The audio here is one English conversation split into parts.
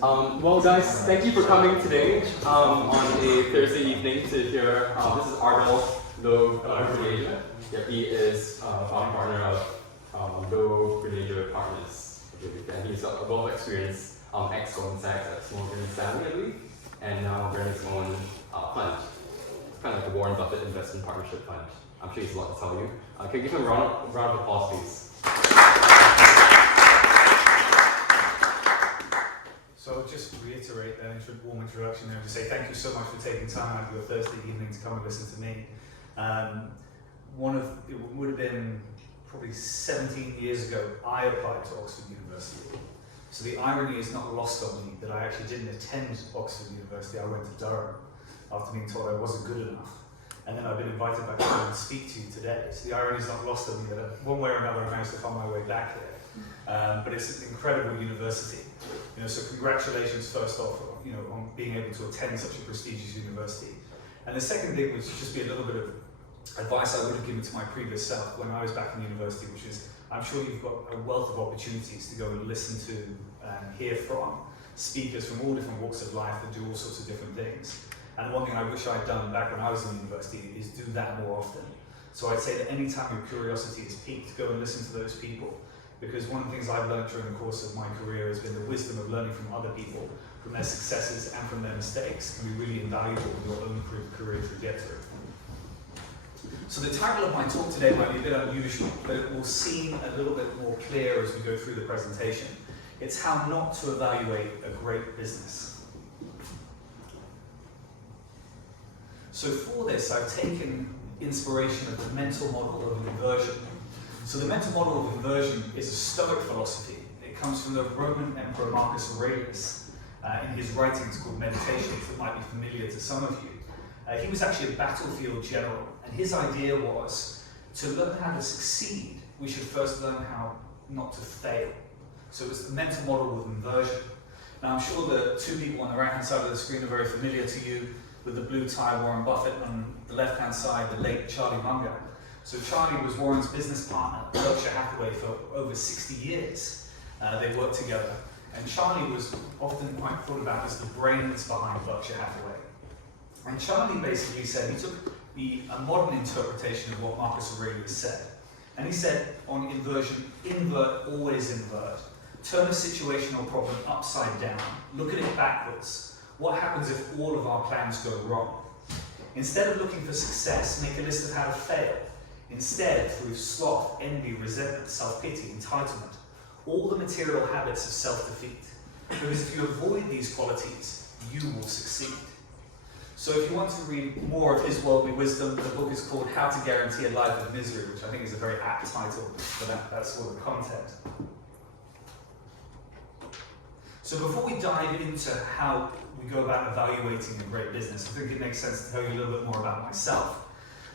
Well, guys, thank you for coming today on a Thursday evening to hear. This is Ardal Loh-Gronager. He is a founding partner of Loh-Gronager Partners. And he's a wealth of experience, ex-Goldman Sachs, ex-Morgan Stanley, I believe, and now running his own fund. It's kind of like the Warren Buffett Investment Partnership Fund. I'm sure he's a lot to tell you. Can you give him a round of applause, please? So I'll just reiterate that warm introduction there and say thank you so much for taking time out of your Thursday evening to come and listen to me. It would have been probably 17 years ago, I applied to Oxford University. So the irony is not lost on me that I actually didn't attend Oxford University. I went to Durham after being told I wasn't good enough. And then I've been invited back to come and speak to you today. So the irony is not lost on me that one way or another I managed to find my way back here. But it's an incredible university. So congratulations first off, on being able to attend such a prestigious university. And the second thing would just be a little bit of advice I would have given to my previous self when I was back in university, which is, I'm sure you've got a wealth of opportunities to go and listen to and hear from speakers from all different walks of life that do all sorts of different things. And one thing I wish I'd done back when I was in university is do that more often. So I'd say that any time your curiosity is piqued, go and listen to those people. Because one of the things I've learned during the course of my career has been the wisdom of learning from other people, from their successes and from their mistakes, can be really invaluable in your own career trajectory. So the title of my talk today might be a bit unusual, but it will seem a little bit more clear as we go through the presentation. It's how not to evaluate a great business. So for this, I've taken inspiration of the mental model of inversion. So the mental model of inversion is a Stoic philosophy. It comes from the Roman Emperor Marcus Aurelius in his writings called Meditations that might be familiar to some of you. He was actually a battlefield general, and his idea was to learn how to succeed, we should first learn how not to fail. So it's the mental model of inversion. Now I'm sure the two people on the right-hand side of the screen are very familiar to you, with the blue tie Warren Buffett, on the left-hand side the late Charlie Munger. So Charlie was Warren's business partner at Berkshire Hathaway for over 60 years. They worked together. And Charlie was often quite thought about as the brains behind Berkshire Hathaway. And Charlie basically said, he took a modern interpretation of what Marcus Aurelius said. And he said on inversion, invert, always invert. Turn a situation or problem upside down. Look at it backwards. What happens if all of our plans go wrong? Instead of looking for success, make a list of how to fail. Instead, through sloth, envy, resentment, self-pity, entitlement, all the material habits of self-defeat. Because if you avoid these qualities, you will succeed. So if you want to read more of his worldly wisdom, the book is called How to Guarantee a Life of Misery, which I think is a very apt title for that sort of content. So before we dive into how we go about evaluating a great business, I think it makes sense to tell you a little bit more about myself.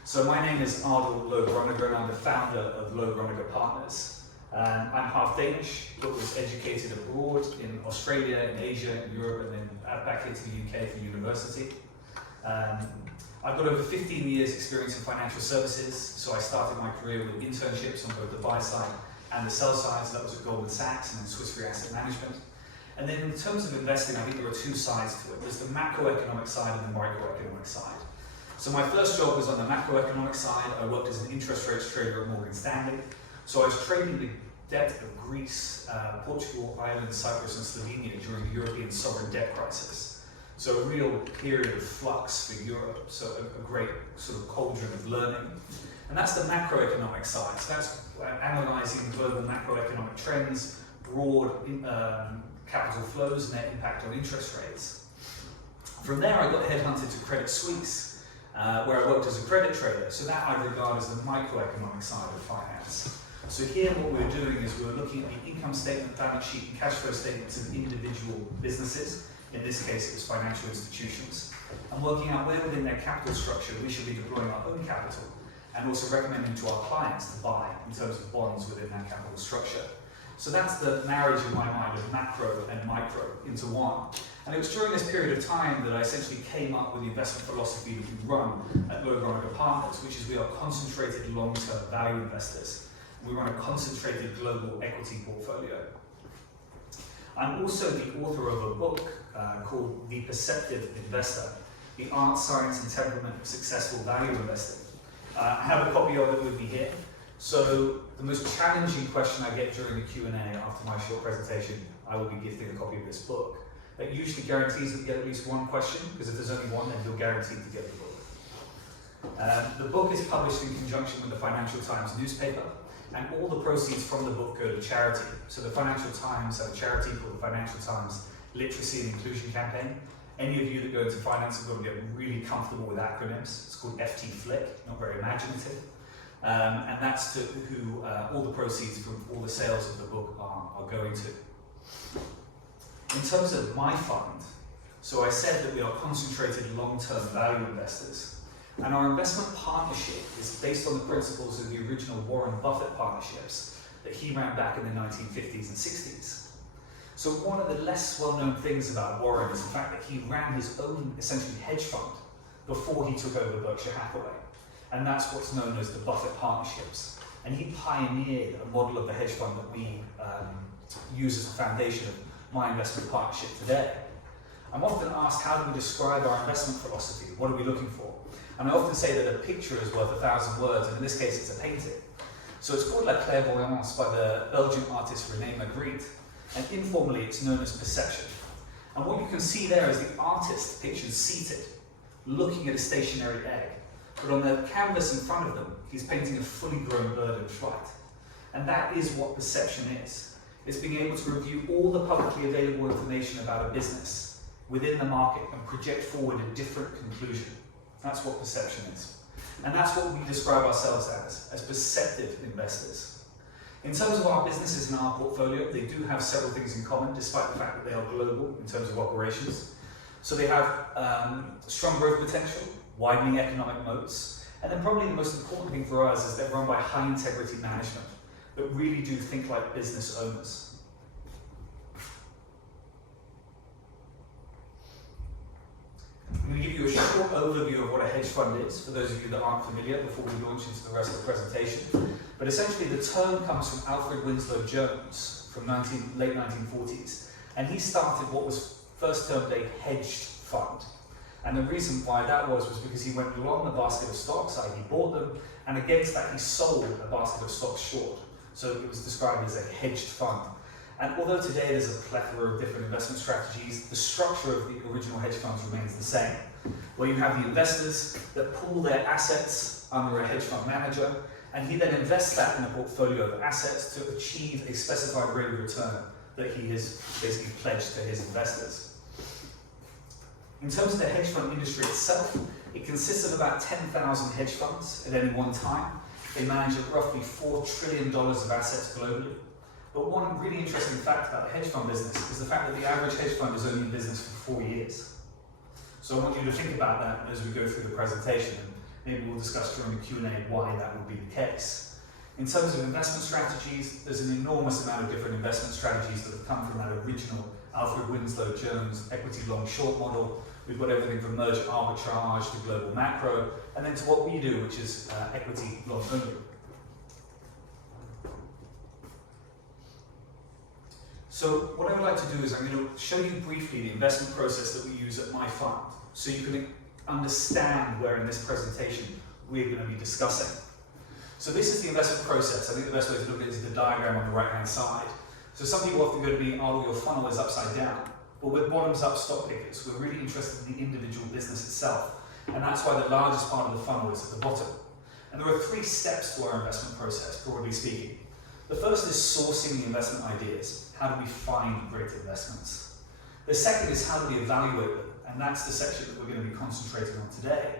So my name is Ardal Loh-Gronager, and I'm the founder of Loh-Gronager Partners. I'm half Danish, but was educated abroad in Australia, in Asia, in Europe, and then back here to the UK for university. I've got over 15 years experience in financial services, so I started my career with internships on both the buy side and the sell side, so that was at Goldman Sachs and then Swiss Re Asset Management. And then in terms of investing, I think there are two sides to it. There's the macroeconomic side and the microeconomic side. So my first job was on the macroeconomic side. I worked as an interest rates trader at Morgan Stanley. So I was trading the debt of Greece, Portugal, Ireland, Cyprus, and Slovenia during the European sovereign debt crisis. So a real period of flux for Europe. So a great sort of cauldron of learning. And that's the macroeconomic side. So that's analysing global macroeconomic trends, broad capital flows, and their impact on interest rates. From there, I got headhunted to Credit Suisse, where I worked as a credit trader. So that I regard as the microeconomic side of finance. So here what we're doing is we're looking at the income statement, balance sheet, and cash flow statements of individual businesses. In this case, it was financial institutions. And working out where within their capital structure we should be deploying our own capital, and also recommending to our clients to buy in terms of bonds within that capital structure. So that's the marriage in my mind of macro and micro into one. And it was during this period of time that I essentially came up with the investment philosophy that we run at Loh-Gronager Partners, which is we are concentrated long-term value investors. We run a concentrated global equity portfolio. I'm also the author of a book called The Perceptive Investor, The Art, Science and Temperament of Successful Value Investing. I have a copy of it with me here. So the most challenging question I get during the Q&A after my short presentation, I will be gifting a copy of this book. That usually guarantees that you get at least one question, because if there's only one, then you're guaranteed to get the book. The book is published in conjunction with the Financial Times newspaper, and all the proceeds from the book go to charity. So the Financial Times have a charity called the Financial Times Literacy and Inclusion Campaign. Any of you that go into finance are going to get really comfortable with acronyms. It's called FT-FLIC, not very imaginative. And that's to who all the proceeds from all the sales of the book are going to. In terms of my fund, so I said that we are concentrated long-term value investors. And our investment partnership is based on the principles of the original Warren Buffett partnerships that he ran back in the 1950s and 60s. So one of the less well-known things about Warren is the fact that he ran his own essentially hedge fund before he took over Berkshire Hathaway. And that's what's known as the Buffett partnerships. And he pioneered a model of the hedge fund that we use as the foundation of my investment partnership today. I'm often asked, how do we describe our investment philosophy? What are we looking for? And I often say that a picture is worth 1,000 words, and in this case it's a painting. So it's called La Clairvoyance by the Belgian artist René Magritte, and informally it's known as perception. And what you can see there is the artist pictured seated, looking at a stationary egg. But on the canvas in front of them, he's painting a fully grown bird in flight. And that is what perception is. It's being able to review all the publicly available information about a business within the market and project forward a different conclusion. That's what perception is. And that's what we describe ourselves as perceptive investors. In terms of our businesses and our portfolio, they do have several things in common, despite the fact that they are global in terms of operations. So they have strong growth potential, widening economic moats, and then probably the most important thing for us is they're run by high integrity management that really do think like business owners. I'm going to give you a short overview of what a hedge fund is, for those of you that aren't familiar, before we launch into the rest of the presentation. But essentially the term comes from Alfred Winslow Jones from late 1940s, and he started what was first termed a hedged fund. And the reason why that was because he went long the basket of stocks, he bought them, and against that he sold a basket of stocks short. So it was described as a hedged fund. And although today there's a plethora of different investment strategies, the structure of the original hedge funds remains the same, where you have the investors that pool their assets under a hedge fund manager, and he then invests that in a portfolio of assets to achieve a specified rate of return that he has basically pledged to his investors. In terms of the hedge fund industry itself, it consists of about 10,000 hedge funds at any one time. They manage roughly $4 trillion of assets globally. But one really interesting fact about the hedge fund business is the fact that the average hedge fund is only in business for 4 years. So I want you to think about that as we go through the presentation, and maybe we'll discuss during the Q&A why that would be the case. In terms of investment strategies, there's an enormous amount of different investment strategies that have come from that original Alfred Winslow Jones equity long-short model. We've got everything from merger arbitrage to global macro, and then to what we do, which is equity long only. So what I would like to do is I'm going to show you briefly the investment process that we use at my fund, so you can understand where in this presentation we're going to be discussing. So this is the investment process. I think the best way to look at it is the diagram on the right-hand side. So some people often go to me, oh, your funnel is upside down. Well, we're bottoms-up stock pickers. We're really interested in the individual business itself. And that's why the largest part of the funnel is at the bottom. And there are 3 steps to our investment process, broadly speaking. The first is sourcing the investment ideas. How do we find great investments? The second is how do we evaluate them? And that's the section that we're going to be concentrating on today.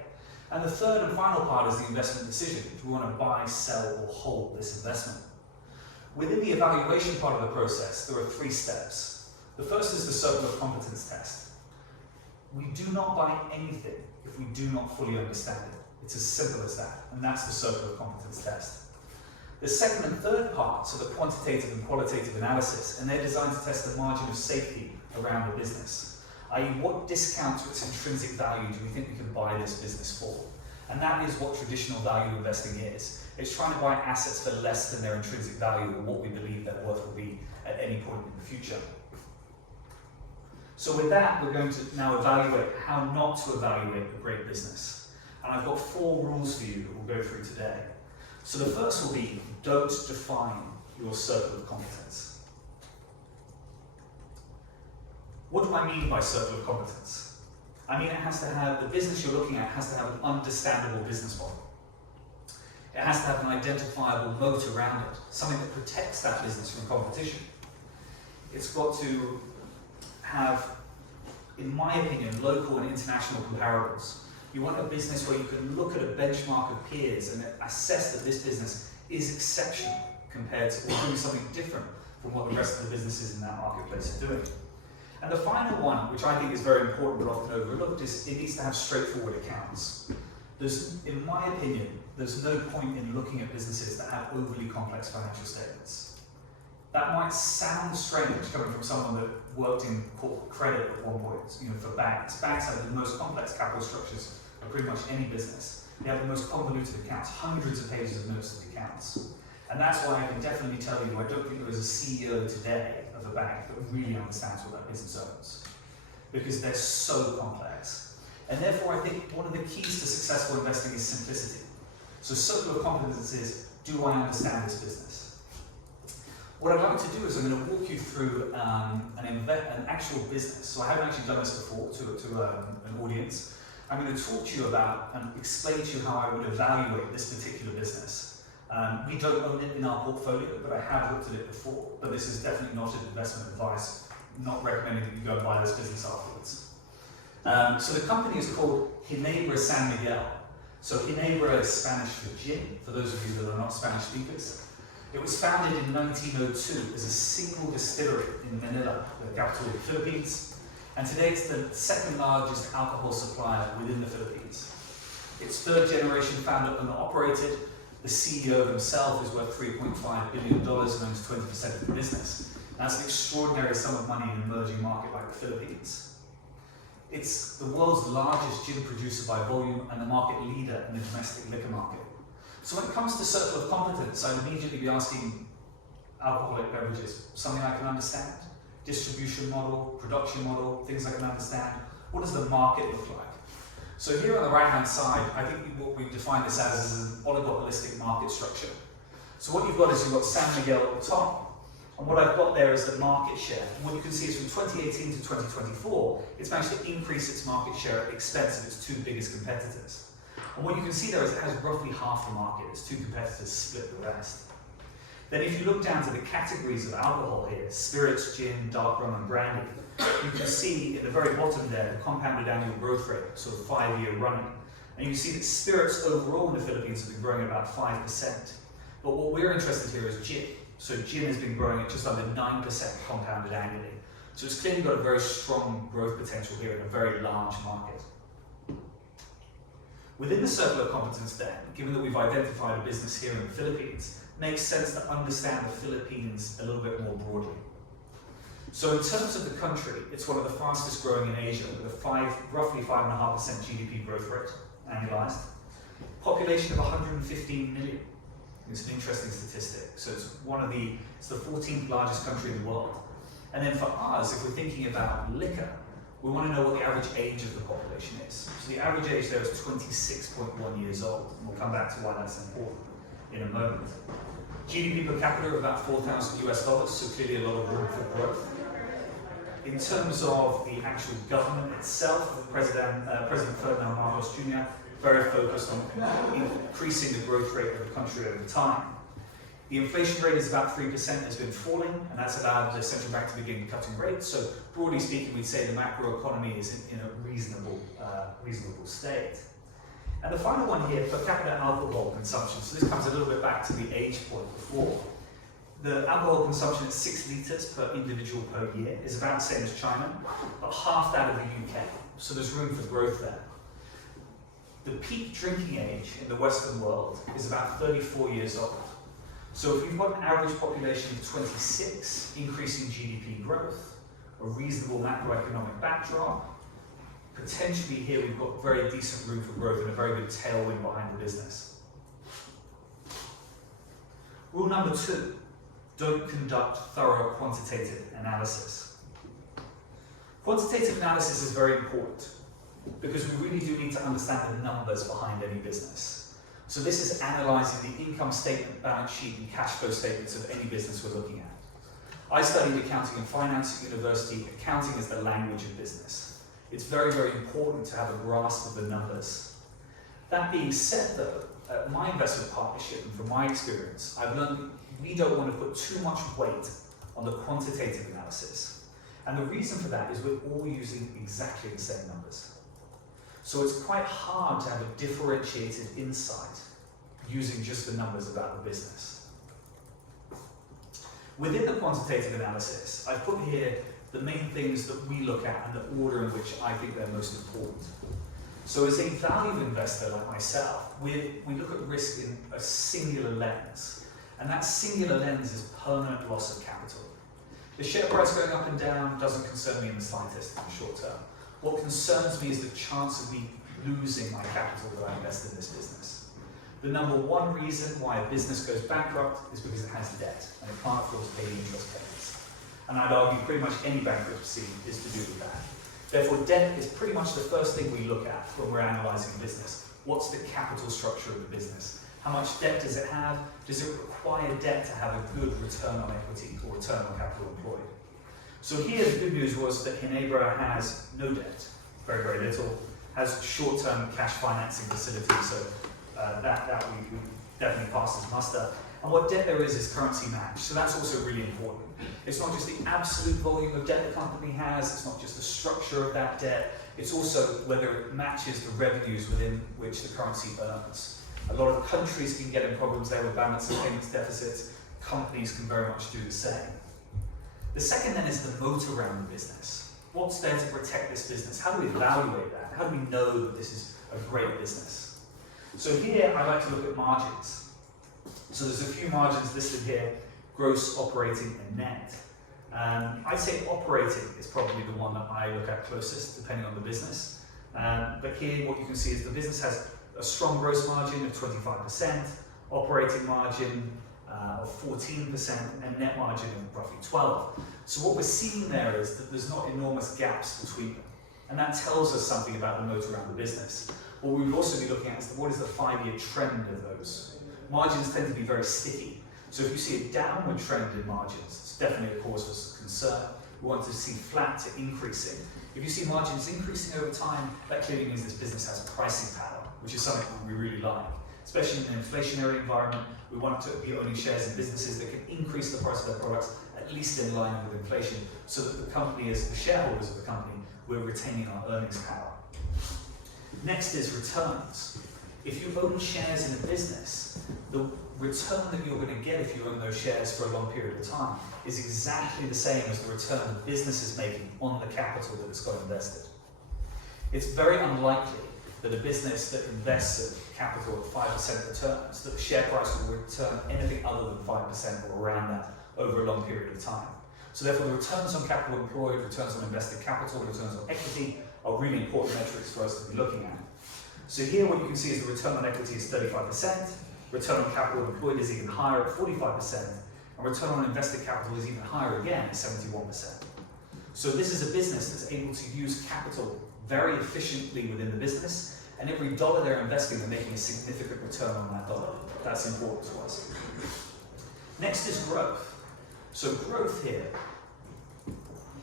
And the third and final part is the investment decision. Do we want to buy, sell, or hold this investment? Within the evaluation part of the process, there are 3 steps. The first is the circle of competence test. We do not buy anything if we do not fully understand it. It's as simple as that, and that's the circle of competence test. The second and third parts are the quantitative and qualitative analysis, and they're designed to test the margin of safety around the business, i.e. what discount to its intrinsic value do we think we can buy this business for? And that is what traditional value investing is. It's trying to buy assets for less than their intrinsic value or what we believe their worth will be at any point in the future. So with that, we're going to now evaluate how not to evaluate a great business. And I've got 4 rules for you that we'll go through today. So the first will be, don't define your circle of competence. What do I mean by circle of competence? I mean the business you're looking at has to have an understandable business model. It has to have an identifiable moat around it, something that protects that business from competition. It's got to have, in my opinion, local and international comparables. You want a business where you can look at a benchmark of peers and assess that this business is exceptional compared to, or doing something different from what the rest of the businesses in that marketplace are doing. And the final one, which I think is very important but often overlooked, is it needs to have straightforward accounts. In my opinion, there's no point in looking at businesses that have overly complex financial statements. That might sound strange coming from someone that worked in corporate credit at one point, for banks. Banks have the most complex capital structures of pretty much any business. They have the most convoluted accounts, hundreds of pages of notes of the accounts. And that's why I can definitely tell you, I don't think there is a CEO today of a bank that really understands what that business owns, because they're so complex. And therefore, I think one of the keys to successful investing is simplicity. So circle of competence is, do I understand this business? What I'd like to do is I'm going to walk you through an actual business. So I haven't actually done this before to an audience. I'm going to talk to you about and explain to you how I would evaluate this particular business. We don't own it in our portfolio, but I have looked at it before. But this is definitely not investment advice. Not recommending that you go and buy this business afterwards. So the company is called Ginebra San Miguel. So Ginebra is Spanish for gin, for those of you that are not Spanish speakers. It was founded in 1902 as a single distillery in Manila, the capital of the Philippines. And today it's the second largest alcohol supplier within the Philippines. It's 3rd generation founder and operated. The CEO himself is worth $3.5 billion and owns 20% of the business. That's an extraordinary sum of money in an emerging market like the Philippines. It's the world's largest gin producer by volume and the market leader in the domestic liquor market. So when it comes to circle of competence, I'd immediately be asking alcoholic beverages, something I can understand, distribution model, production model, things I can understand. What does the market look like? So here on the right-hand side, I think what we define this as is an oligopolistic market structure. So what you've got is you've got San Miguel at the top, and what I've got there is the market share. And what you can see is from 2018 to 2024, it's managed to increase its market share at the expense of its 2 biggest competitors. And what you can see there is it has roughly half the market. Its 2 competitors split the rest. Then if you look down to the categories of alcohol here, spirits, gin, dark rum and brandy, you can see at the very bottom there the compounded annual growth rate, sort of 5-year running. And you can see that spirits overall in the Philippines have been growing about 5%. But what we're interested here is gin. So gin has been growing at just under 9% compounded annually. So it's clearly got a very strong growth potential here in a very large market. Within the circle of competence then, given that we've identified a business here in the Philippines, it makes sense to understand the Philippines a little bit more broadly. So in terms of the country, it's one of the fastest growing in Asia with a roughly 5.5% GDP growth rate, annualized. Population of 115 million. It's an interesting statistic. So it's the 14th largest country in the world. And then for us, if we're thinking about liquor, we want to know what the average age of the population is. So the average age there is 26.1 years old. And we'll come back to why that's important in a moment. GDP per capita of about $4,000 US, so clearly a lot of room for growth. In terms of the actual government itself, President Ferdinand Marcos Jr. very focused on increasing the growth rate of the country over time. The inflation rate is about 3%, has been falling, and that's allowed the central bank to begin cutting rates. So broadly speaking, we'd say the macro economy is in a reasonable state. And the final one here, per capita alcohol consumption. So this comes a little bit back to the age point before. The alcohol consumption at 6 litres per individual per year is about the same as China, but half that of the UK. So there's room for growth there. The peak drinking age in the Western world is about 34 years old. So if you've got an average population of 26, increasing GDP growth, a reasonable macroeconomic backdrop, potentially here we've got very decent room for growth and a very good tailwind behind the business. Rule number 2, don't conduct thorough quantitative analysis. Quantitative analysis is very important because we really do need to understand the numbers behind any business. So this is analysing the income statement, balance sheet and cash flow statements of any business we're looking at. I studied accounting and finance at university. Accounting is the language of business. It's very, very important to have a grasp of the numbers. That being said though, at my investment partnership and from my experience, I've learned that we don't want to put too much weight on the quantitative analysis. And the reason for that is we're all using exactly the same numbers. So it's quite hard to have a differentiated insight using just the numbers about the business. Within the quantitative analysis, I've put here the main things that we look at and the order in which I think they're most important. So as a value investor like myself, we look at risk in a singular lens. And that singular lens is permanent loss of capital. The share price going up and down doesn't concern me in the slightest in the short term. What concerns me is the chance of me losing my capital that I invest in this business. The number one reason why a business goes bankrupt is because it has debt and it can't afford to pay the interest payments. And I'd argue pretty much any bankruptcy is to do with that. Therefore, debt is pretty much the first thing we look at when we're analysing a business. What's the capital structure of the business? How much debt does it have? Does it require debt to have a good return on equity or return on capital employed? So here the good news was that Ginebra has no debt, very, very little, has short-term cash financing facilities, so that we definitely passes muster. And what debt there is currency match, so that's also really important. It's not just the absolute volume of debt the company has, it's not just the structure of that debt, it's also whether it matches the revenues within which the currency earns. A lot of countries can get in problems there with balance and payments deficits. Companies can very much do the same. The second then is the moat around the business. What's there to protect this business? How do we evaluate that? How do we know that this is a great business? So here I like to look at margins. So there's a few margins listed here, gross, operating and net. I'd say operating is probably the one that I look at closest depending on the business. But here what you can see is the business has a strong gross margin of 25%, operating margin of 14%, and net margin of roughly 12%. So what we're seeing there is that there's not enormous gaps between them. And that tells us something about the moat around the business. What we would also be looking at is what is the 5-year trend of those. Margins tend to be very sticky. So if you see a downward trend in margins, it's definitely a cause for concern. We want to see flat to increasing. If you see margins increasing over time, that clearly means this business has pricing power, which is something that we really like. Especially in an inflationary environment, we want to be owning shares in businesses that can increase the price of their products at least in line with inflation, so that the company, as the shareholders of the company, we're retaining our earnings power. Next is returns. If you own shares in a business, the return that you're going to get if you own those shares for a long period of time is exactly the same as the return the business is making on the capital that it's got invested. It's very unlikely that a business that invests at capital at 5% returns, that the share price will return anything other than 5% or around that over a long period of time. So therefore the returns on capital employed, returns on invested capital, returns on equity are really important metrics for us to be looking at. So here what you can see is the return on equity is 35%, return on capital employed is even higher at 45%, and return on invested capital is even higher again at 71%. So this is a business that's able to use capital very efficiently within the business, and every dollar they're investing, they're making a significant return on that dollar. That's important to us. Next is growth. So growth here,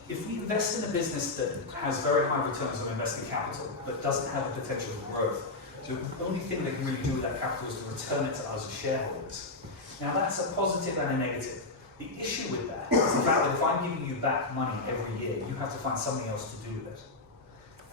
if we invest in a business that has very high returns on invested capital, but doesn't have the potential for growth, so the only thing they can really do with that capital is to return it to us as shareholders. Now that's a positive and a negative. The issue with that is the fact that if I'm giving you back money every year, you have to find something else to do with it.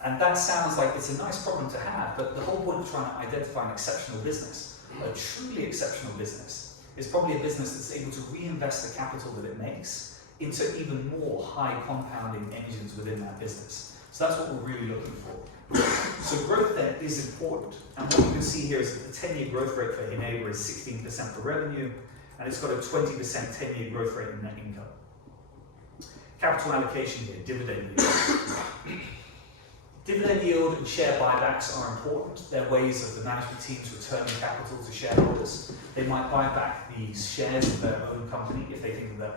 And that sounds like it's a nice problem to have, but the whole point of trying to identify an exceptional business, a truly exceptional business, is probably a business that's able to reinvest the capital that it makes into even more high compounding engines within that business. So that's what we're really looking for. So growth then is important. And what you can see here is that the 10-year growth rate for Ginebra is 16% for revenue, and it's got a 20% 10-year growth rate in net income. Capital allocation here, dividend yield. Dividend yield and share buybacks are important. They're ways of the management teams returning capital to shareholders. They might buy back the shares of their own company if they think they're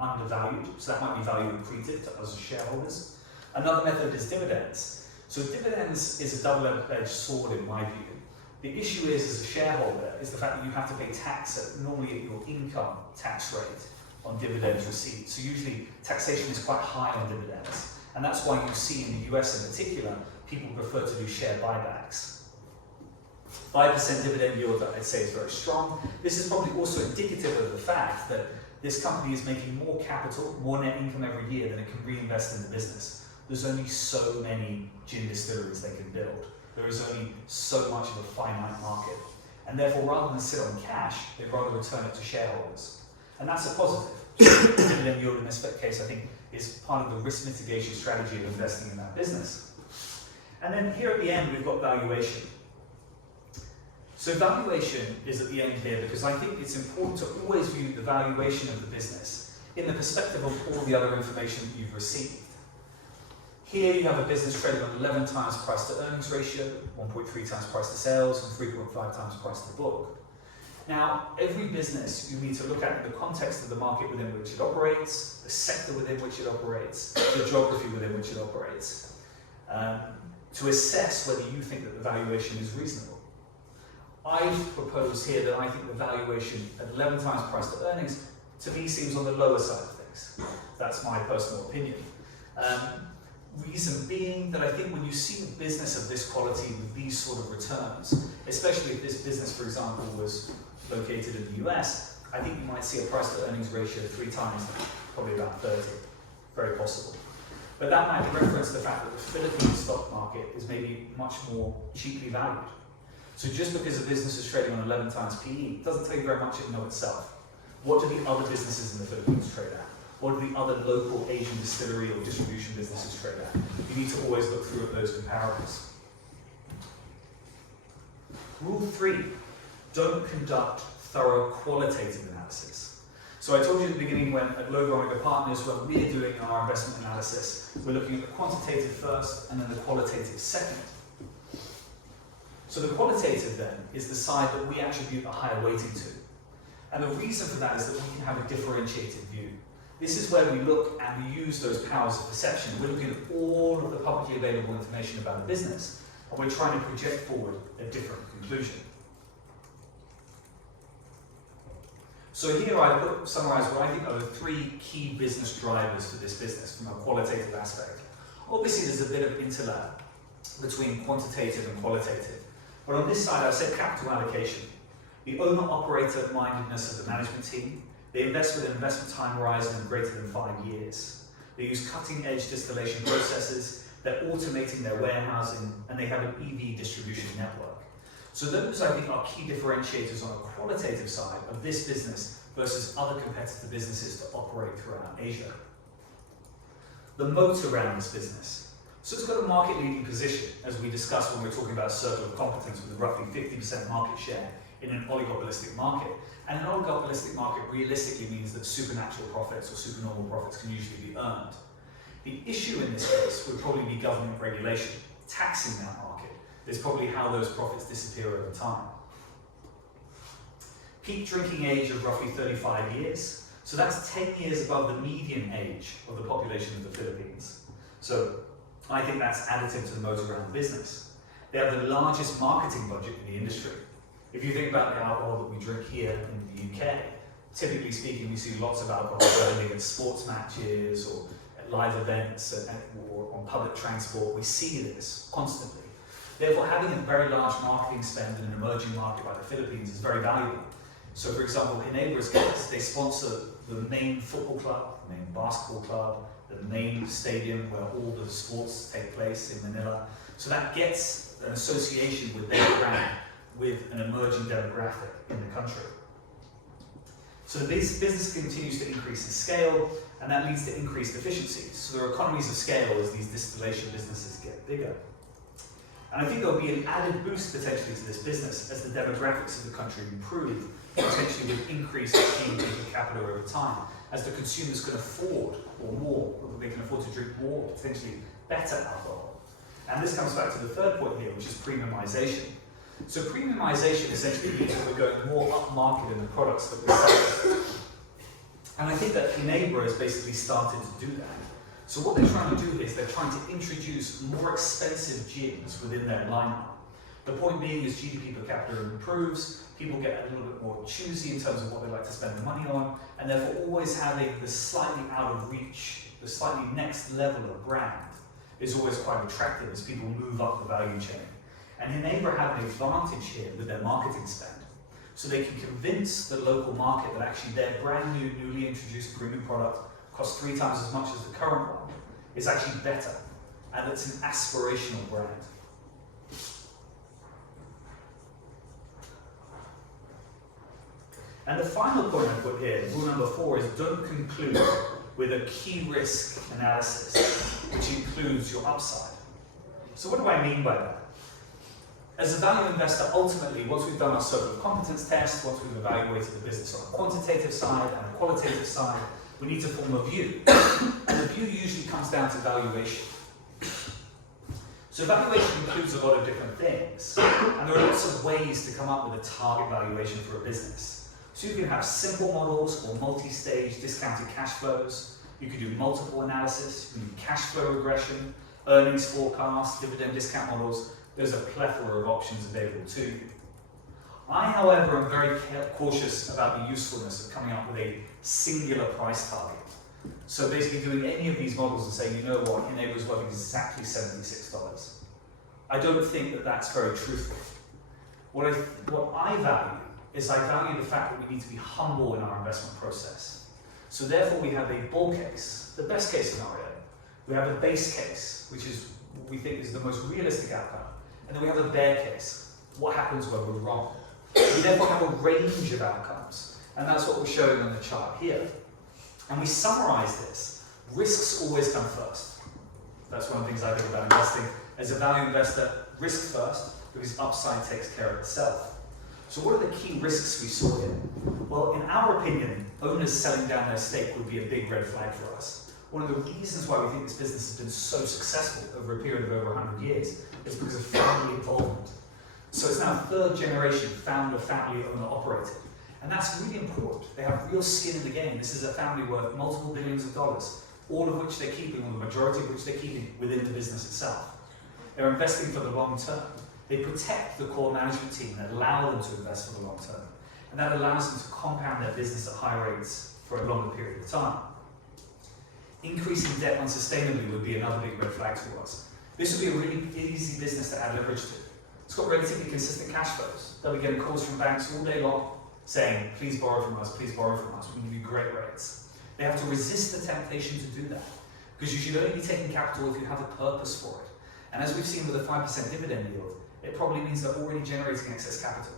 undervalued. So that might be value accretive to us as shareholders. Another method is dividends. So dividends is a double-edged sword in my view. The issue is, as a shareholder, is the fact that you have to pay tax normally at your income tax rate on dividends received. So usually taxation is quite high on dividends. And that's why you see in the US in particular, people prefer to do share buybacks. 5% dividend yield, I'd say, is very strong. This is probably also indicative of the fact that this company is making more capital, more net income every year than it can reinvest in the business. There's only so many gin distilleries they can build. There is only so much of a finite market. And therefore, rather than sit on cash, they'd rather return it to shareholders. And that's a positive. Dividend yield in this case, I think, is part of the risk mitigation strategy of investing in that business. And then here at the end, we've got valuation. So valuation is at the end here because I think it's important to always view the valuation of the business in the perspective of all the other information that you've received. Here you have a business trading on 11 times price to earnings ratio, 1.3 times price to sales, and 3.5 times price to book. Now, every business you need to look at in the context of the market within which it operates, the sector within which it operates, the geography within which it operates, to assess whether you think that the valuation is reasonable. I've proposed here that I think the valuation at 11 times price to earnings, to me, seems on the lower side of things. That's my personal opinion. Reason being that I think when you see a business of this quality with these sort of returns, especially if this business, for example, was located in the US, I think you might see a price to earnings ratio of 3 times, probably about 30, very possible. But that might reference the fact that the Philippine stock market is maybe much more cheaply valued. So just because a business is trading on 11 times PE doesn't tell you very much in and of itself. What do the other businesses in the Philippines trade at? What do the other local Asian distillery or distribution businesses trade at? You need to always look through at those comparables. Rule 3, don't conduct thorough qualitative analysis. So I told you at the beginning when at Loh-Gronager Partners, when we're doing our investment analysis, we're looking at the quantitative first and then the qualitative second. So the qualitative then is the side that we attribute a higher weighting to. And the reason for that is that we can have a differentiated view. This is where we look and we use those powers of perception. We're looking at all of the publicly available information about the business, and we're trying to project forward a different conclusion. So here I summarize what I think are the 3 key business drivers for this business from a qualitative aspect. Obviously, there's a bit of interlap between quantitative and qualitative. But on this side, I've said capital allocation, the owner-operator mindedness of the management team. They invest with an investment time horizon of greater than 5 years. They use cutting-edge distillation processes, they're automating their warehousing, and they have an EV distribution network. So those, I think, are key differentiators on a qualitative side of this business versus other competitor businesses that operate throughout Asia. The moat around this business. So it's got a market-leading position, as we discussed when we were talking about circle of competence with a roughly 50% market share in an oligopolistic market. And an oligopolistic market realistically means that supernatural profits or supernormal profits can usually be earned. The issue in this case would probably be government regulation, taxing that market. It's probably how those profits disappear over time. Peak drinking age of roughly 35 years. So that's 10 years above the median age of the population of the Philippines. So I think that's additive to the moat around the business. They have the largest marketing budget in the industry. If you think about the alcohol that we drink here in the UK, typically speaking, we see lots of alcohol burning at sports matches or at live events or on public transport. We see this constantly. Therefore, having a very large marketing spend in an emerging market like the Philippines is very valuable. So, for example, in Abra's case, they sponsor the main football club, the main basketball club, the main stadium where all the sports take place in Manila. So that gets an association with their brand, with an emerging demographic in the country. So the business continues to increase in scale, and that leads to increased efficiencies. So there are economies of scale as these distillation businesses get bigger. And I think there'll be an added boost potentially to this business as the demographics of the country improve, potentially with increased GDP per capita over time, as the consumers can afford they can afford to drink more, potentially better alcohol. And this comes back to the third point here, which is premiumization. So premiumization essentially means that we're going more upmarket in the products that we're selling. And I think that Ginebra has basically started to do that. So what they're trying to do is they're trying to introduce more expensive gyms within their lineup. The point being is GDP per capita improves, people get a little bit more choosy in terms of what they like to spend their money on, and therefore always having the slightly out of reach, the slightly next level of brand is always quite attractive as people move up the value chain. And Enabra have an advantage here with their marketing spend. So they can convince the local market that actually their brand new, newly introduced premium product costs 3 times as much as the current one, is actually better, and it's an aspirational brand. And the final point I put here, rule number 4, is don't conclude with a key risk analysis, which includes your upside. So what do I mean by that? As a value investor, ultimately, once we've done our circle of competence test, once we've evaluated the business on a quantitative side and a qualitative side, we need to form a view. And the view usually comes down to valuation. So valuation includes a lot of different things. And there are lots of ways to come up with a target valuation for a business. So you can have simple models or multi-stage discounted cash flows. You can do multiple analysis, you can do cash flow regression, earnings forecast, dividend discount models. There's a plethora of options available to you. I, however, am very cautious about the usefulness of coming up with a singular price target. So basically doing any of these models and saying, you know what, Enabra is worth exactly $76. I don't think that that's very truthful. What I value is I value the fact that we need to be humble in our investment process. So therefore we have a bull case, the best case scenario. We have a base case, which is what we think is the most realistic outcome. And then we have a bear case. What happens when we're wrong? We therefore have a range of outcomes. And that's what we're showing on the chart here. And we summarize this. Risks always come first. That's one of the things I think about investing. As a value investor, risk first, because upside takes care of itself. So what are the key risks we saw here? Well, in our opinion, owners selling down their stake would be a big red flag for us. One of the reasons why we think this business has been so successful over a period of over 100 years is because of family involvement. So it's now 3rd generation founder, family owner operated. And that's really important. They have real skin in the game. This is a family worth multiple billions of dollars, all of which they're keeping, or the majority of which they're keeping within the business itself. They're investing for the long term. They protect the core management team and allow them to invest for the long term. And that allows them to compound their business at high rates for a longer period of time. Increasing debt unsustainably would be another big red flag to us. This would be a really easy business to add leverage to. It's got relatively consistent cash flows. They'll be getting calls from banks all day long saying, please borrow from us, please borrow from us, we can give you great rates. They have to resist the temptation to do that, because you should only be taking capital if you have a purpose for it. And as we've seen with a 5% dividend yield, it probably means they're already generating excess capital.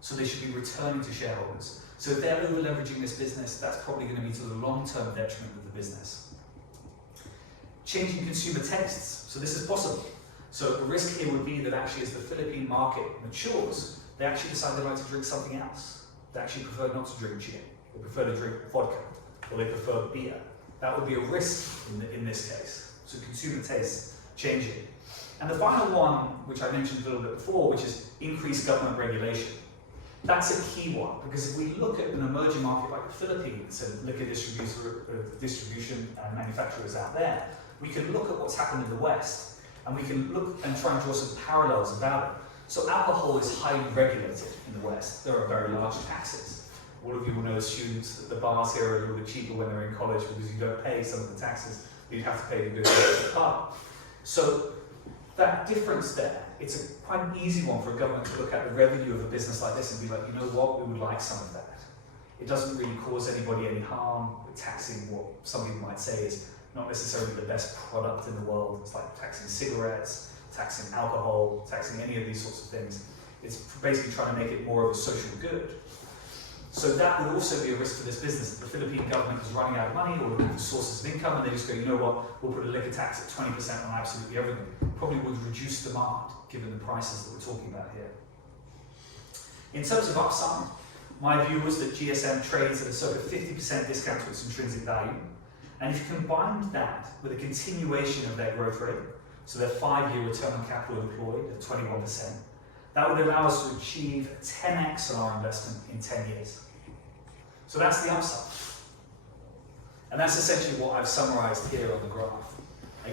So they should be returning to shareholders. So if they're over-leveraging this business, that's probably going to be to the long-term detriment of the business. Changing consumer tastes. So this is possible. So a risk here would be that actually as the Philippine market matures, they actually decide they like to drink something else. They actually prefer not to drink gin. They prefer to drink vodka, or they prefer beer. That would be a risk in this case. So consumer tastes changing. And the final one, which I mentioned a little bit before, which is increased government regulation. That's a key one, because if we look at an emerging market like the Philippines and liquor distribution and manufacturers out there, we can look at what's happened in the West, and we can look and try and draw some parallels about it. So alcohol is highly regulated in the West. There are very large taxes. All of you will know as students that the bars here are a little bit cheaper when they're in college because you don't pay some of the taxes that you'd have to pay to go to the pub. So that difference there, it's quite an easy one for a government to look at the revenue of a business like this and be like, you know what, we would like some of that. It doesn't really cause anybody any harm. Taxing what some people might say is not necessarily the best product in the world. It's like taxing cigarettes, taxing alcohol, taxing any of these sorts of things. It's basically trying to make it more of a social good. So that would also be a risk for this business. The Philippine government is running out of money or looking for sources of income, and they just go, you know what, we'll put a liquor tax at 20% on absolutely everything. Probably would reduce demand, given the prices that we're talking about here. In terms of upside, my view was that GSM trades at a circa 50% discount to its intrinsic value. And if you combine that with a continuation of their growth rate, so their 5-year return on capital employed at 21%, that would allow us to achieve 10x on our investment in 10 years. So that's the upside. And that's essentially what I've summarized here on the graph.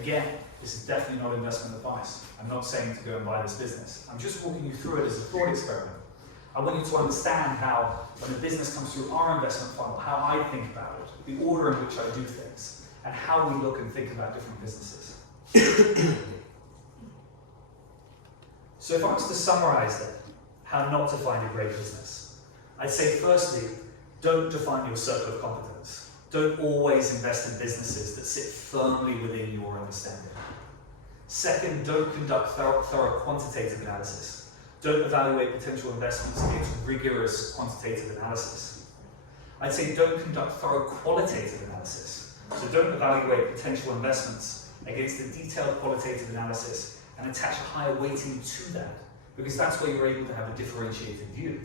Again, this is definitely not investment advice. I'm not saying to go and buy this business. I'm just walking you through it as a thought experiment. I want you to understand how, when a business comes through our investment funnel, how I think about it, the order in which I do things, and how we look and think about different businesses. So if I was to summarize then, how not to find a great business, I'd say firstly, don't define your circle of competence. Don't always invest in businesses that sit firmly within your understanding. Second, don't conduct thorough quantitative analysis. Don't evaluate potential investments against rigorous quantitative analysis. I'd say don't conduct thorough qualitative analysis. So don't evaluate potential investments against a detailed qualitative analysis and attach a higher weighting to that, because that's where you're able to have a differentiated view.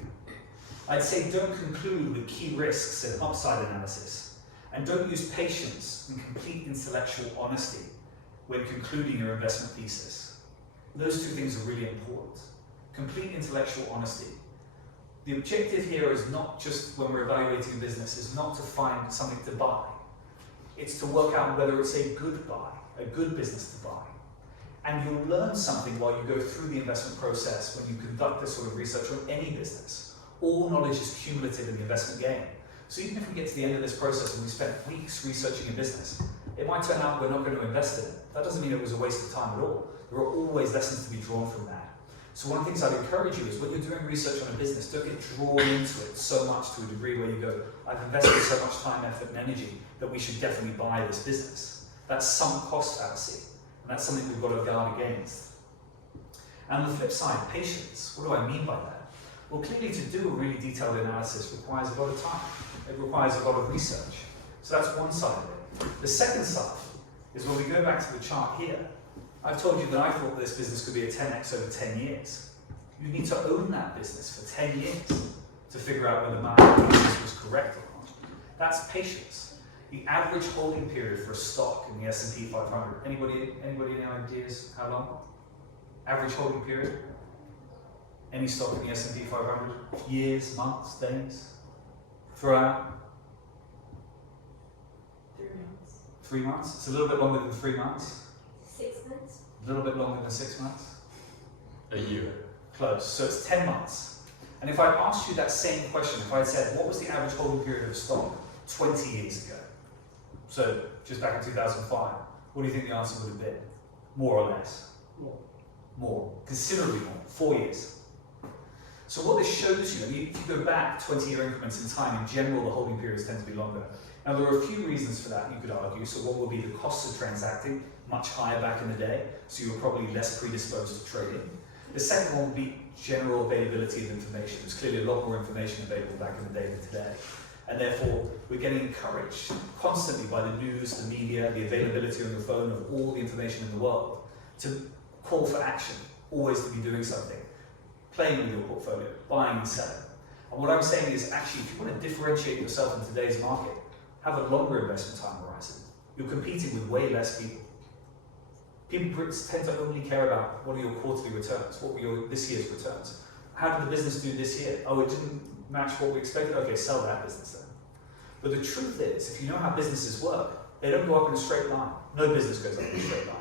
I'd say don't conclude with key risks and upside analysis, and don't use patience and complete intellectual honesty when concluding your investment thesis. Those two things are really important. Complete intellectual honesty. The objective here is not just, when we're evaluating a business, is not to find something to buy. It's to work out whether it's a good buy, a good business to buy. And you'll learn something while you go through the investment process when you conduct this sort of research on any business. All knowledge is cumulative in the investment game. So even if we get to the end of this process and we spent weeks researching a business, it might turn out we're not going to invest in it. That doesn't mean it was a waste of time at all. There are always lessons to be drawn from that. So one of the things I'd encourage you is, when you're doing research on a business, don't get drawn into it so much to a degree where you go, I've invested so much time, effort and energy that we should definitely buy this business. That's sunk cost fallacy. And that's something we've got to guard against. And on the flip side, patience. What do I mean by that? Well, clearly to do a really detailed analysis requires a lot of time. It requires a lot of research. So that's one side of it. The second side is when we go back to the chart here. I've told you that I thought this business could be a 10x over 10 years. You need to own that business for 10 years to figure out whether my analysis was correct or not. That's patience. The average holding period for a stock in the S&P 500. Anybody any ideas how long? Average holding period? Any stock in the S&P 500? Years, months, days? Throughout? 3 months. 3 months? It's a little bit longer than 3 months. 6 months. A little bit longer than 6 months. A year. Close. So it's 10 months. And if I asked you that same question, if I had said, what was the average holding period of a stock 20 years ago? So just back in 2005, what do you think the answer would have been? More or less? More. More. Considerably more. 4 years. So what this shows you, I mean, if you go back 20-year increments in time, in general, the holding periods tend to be longer. Now, there are a few reasons for that, you could argue. So one would be the cost of transacting, much higher back in the day, so you were probably less predisposed to trading. The second one would be general availability of information. There's clearly a lot more information available back in the day than today. And therefore, we're getting encouraged constantly by the news, the media, the availability on your phone of all the information in the world to call for action, always to be doing something, playing with your portfolio, buying and selling. And what I'm saying is, actually, if you want to differentiate yourself in today's market, have a longer investment time horizon. You're competing with way less people. People tend to only care about what are your quarterly returns, what were your this year's returns. How did the business do this year? Oh, it didn't match what we expected. Okay, sell that business then. But the truth is, if you know how businesses work, they don't go up in a straight line. No business goes up in a straight line.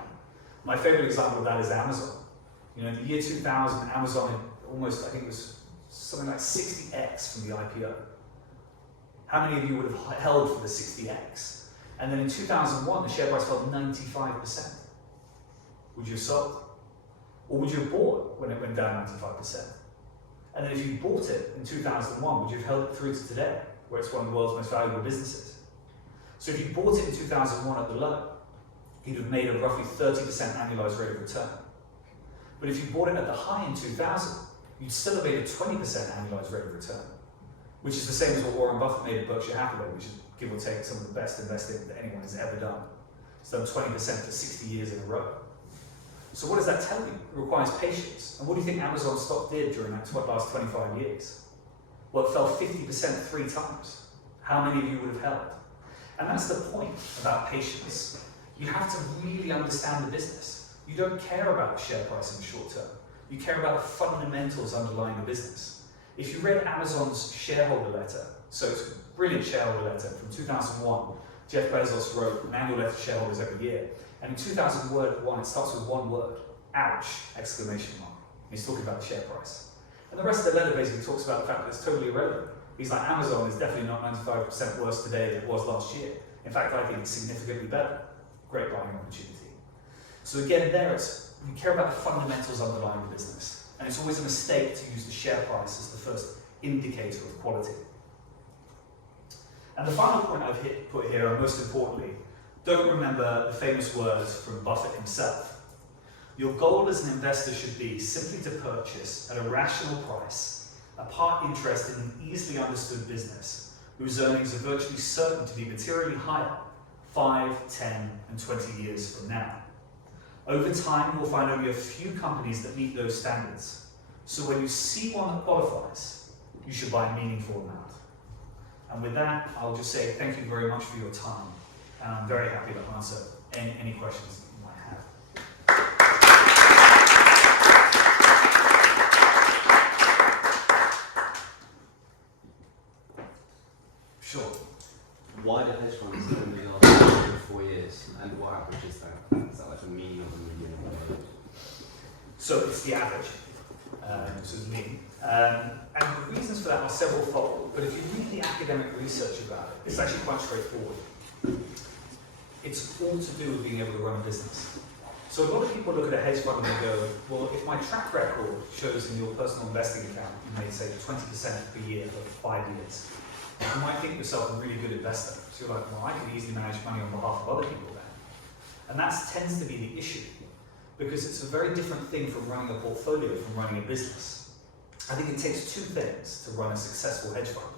My favorite example of that is Amazon. You know, in the year 2000, Amazon had almost, I think it was something like 60x from the IPO. How many of you would have held for the 60x? And then in 2001, the share price fell 95%. Would you have sold? Or would you have bought when it went down 95%? And then if you bought it in 2001, would you have held it through to today, where it's one of the world's most valuable businesses? So if you bought it in 2001 at the low, you'd have made a roughly 30% annualized rate of return. But if you bought it at the high in 2000, you'd still have made a 20% annualized rate of return, which is the same as what Warren Buffett made at Berkshire Hathaway, which is, give or take, some of the best investing that anyone has ever done. It's done 20% for 60 years in a row. So what does that tell you? It requires patience. And what do you think Amazon stock did during that last 25 years? Well, it fell 50% 3 times. How many of you would have held? And that's the point about patience. You have to really understand the business. You don't care about the share price in the short term. You care about the fundamentals underlying the business. If you read Amazon's shareholder letter, so it's a brilliant shareholder letter from 2001, Jeff Bezos wrote an annual letter to shareholders every year. And in 2001, it starts with one word, ouch, exclamation mark. And he's talking about the share price. And the rest of the letter basically talks about the fact that it's totally irrelevant. He's like, Amazon is definitely not 95% worse today than it was last year. In fact, I think it's significantly better. Great buying opportunity. So again, there it's, we care about the fundamentals underlying the business. And it's always a mistake to use the share price as the first indicator of quality. And the final point I've put here, and most importantly, don't remember the famous words from Buffett himself. Your goal as an investor should be simply to purchase at a rational price a part interest in an easily understood business whose earnings are virtually certain to be materially higher 5, 10, and 20 years from now. Over time, you'll find only a few companies that meet those standards. So when you see one that qualifies, you should buy a meaningful amount. And with that, I'll just say thank you very much for your time. And I'm very happy to answer any questions that you might have. Sure. Why do hedge funds only last 3 or 4 years? And what average is that? Is that like a mean or the median? So it's the average, so it's mean. And the reasons for that are several fold, but if you read the academic research about it, it's actually quite straightforward. It's all to do with being able to run a business. So a lot of people look at a hedge fund and they go, well, if my track record shows in your personal investing account, you may say 20% per year for 5 years, you might think yourself a really good investor. So you're like, well, I can easily manage money on behalf of other people then. And that tends to be the issue, because it's a very different thing from running a portfolio from running a business. I think it takes 2 things to run a successful hedge fund.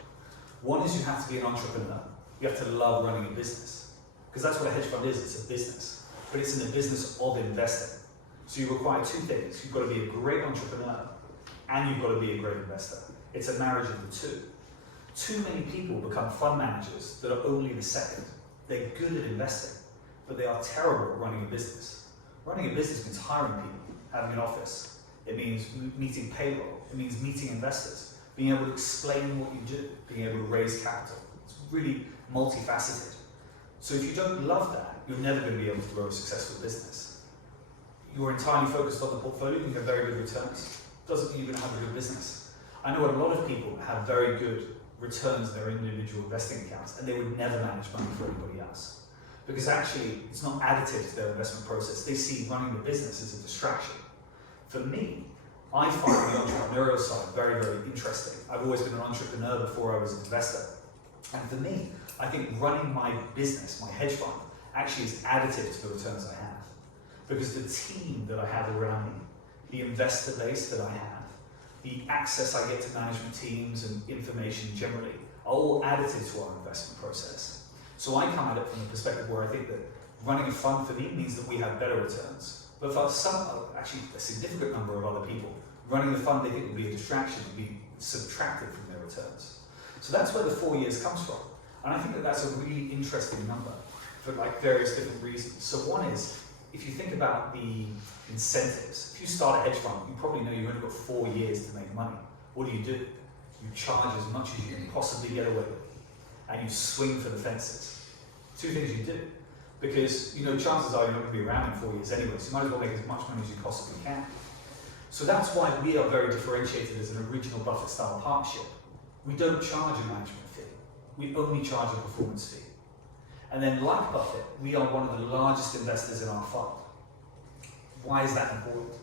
One is you have to be an entrepreneur. You have to love running a business, because that's what a hedge fund is, it's a business. But it's in the business of investing. So you require 2 things. You've got to be a great entrepreneur, and you've got to be a great investor. It's a marriage of the 2. Too many people become fund managers that are only the second. They're good at investing, but they are terrible at running a business. Running a business means hiring people, having an office. It means meeting payroll. It means meeting investors, being able to explain what you do, being able to raise capital. It's really multifaceted. So if you don't love that, you're never going to be able to grow a successful business. You're entirely focused on the portfolio, you have very good returns. Doesn't mean you're going to have a good business. I know a lot of people have very good returns in their individual investing accounts, and they would never manage money for anybody else. Because actually, it's not additive to their investment process. They see running the business as a distraction. For me, I find the entrepreneurial side very, very interesting. I've always been an entrepreneur before I was an investor. And for me, I think running my business, my hedge fund, actually is additive to the returns I have. Because the team that I have around me, the investor base that I have, the access I get to management teams and information generally, are all additive to our investment process. So I come at it from the perspective where I think that running a fund for me means that we have better returns. But for some, actually a significant number of other people, running the fund they think will be a distraction, will be subtracted from their returns. So that's where the 4 years comes from. And I think that that's a really interesting number for like various different reasons. So one is, if you think about the incentives, if you start a hedge fund, you probably know you've only got 4 years to make money. What do? You charge as much as you can possibly get away with, and you swing for the fences. 2 things you do, because you know chances are you're not going to be around in 4 years anyway, so you might as well make as much money as you possibly can. So that's why we are very differentiated as an original Buffett-style partnership. We don't charge a management fee. We only charge a performance fee. And then, like Buffett, we are one of the largest investors in our fund. Why is that important?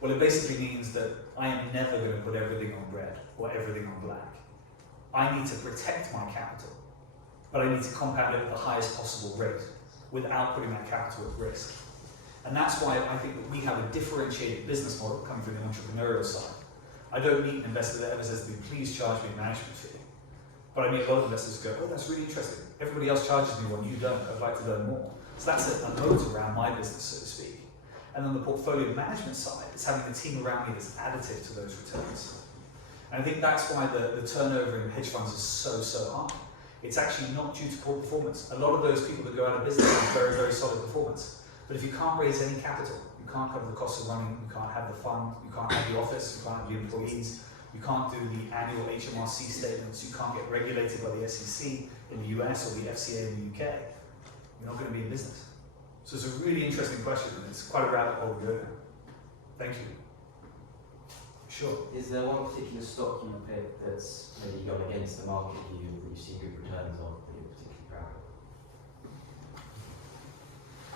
Well, it basically means that I am never going to put everything on red or everything on black. I need to protect my capital, but I need to compound it at the highest possible rate without putting that capital at risk. And that's why I think that we have a differentiated business model coming from the entrepreneurial side. I don't meet an investor that ever says to me, please charge me a management fee. But I meet a lot of investors who go, oh, that's really interesting. Everybody else charges me one, you don't. I'd like to learn more. So that's a moat around my business, so to speak. And on the portfolio management side, it's having a team around me that's additive to those returns. And I think that's why the turnover in hedge funds is so high. It's actually not due to poor performance. A lot of those people that go out of business have very, very solid performance. But if you can't raise any capital, you can't cover the cost of running, you can't have the fund, you can't have the office, you can't have the employees, you can't do the annual HMRC statements, you can't get regulated by the SEC in the US or the FCA in the UK, you're not going to be in business. So it's a really interesting question, and it's quite a rabbit hole we go down. Thank you. Sure. Is there one particular stock you picked that's maybe gone against the market view that you've seen good returns on that you're particularly proud of?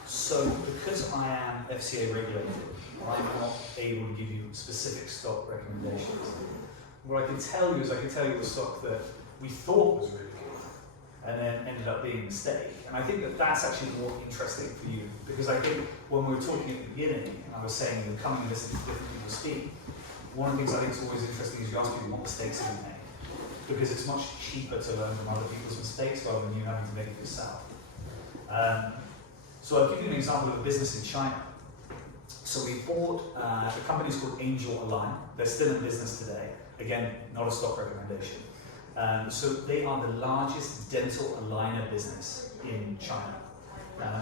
So because I am FCA regulated, I'm not able to give you specific stock recommendations. What I can tell you is I can tell you a stock that we thought was really good and then ended up being a mistake. And I think that that's actually more interesting for you, because I think when we were talking at the beginning, and I was saying you're coming and listening to different people's speak, one of the things I think is always interesting is you ask people what mistakes have you made, because it's much cheaper to learn from other people's mistakes rather than you having to make it yourself. So I'll give you an example of a business in China. So we bought, the company's called Angel Align. They're still in business today. Again, not a stock recommendation. So they are the largest dental aligner business in China.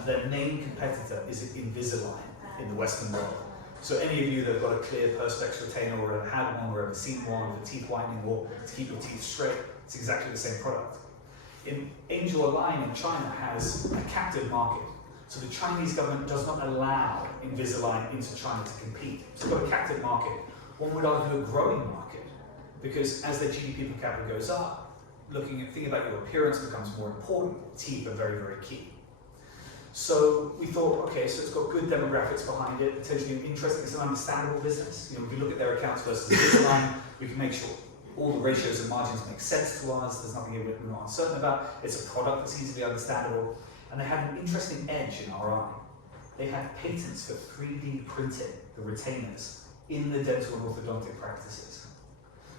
Their main competitor is Invisalign in the Western world. So any of you that have got a clear Perspex retainer or have had one or ever seen one for teeth whitening or to keep your teeth straight, it's exactly the same product. Angel Align in China has a captive market. So the Chinese government does not allow Invisalign into China to compete. So they've got a captive market. One would argue a growing market, because as their GDP per capita goes up, thinking about your appearance becomes more important. Teeth are very, very key. So we thought, okay, so it's got good demographics behind it, potentially interesting, it's an understandable business. You know, if we look at their accounts versus Invisalign, we can make sure all the ratios and margins make sense to us, there's nothing we're not uncertain about, it's a product that's easily understandable, and they had an interesting edge in our eye. They had patents for 3D printing the retainers in the dental and orthodontic practices.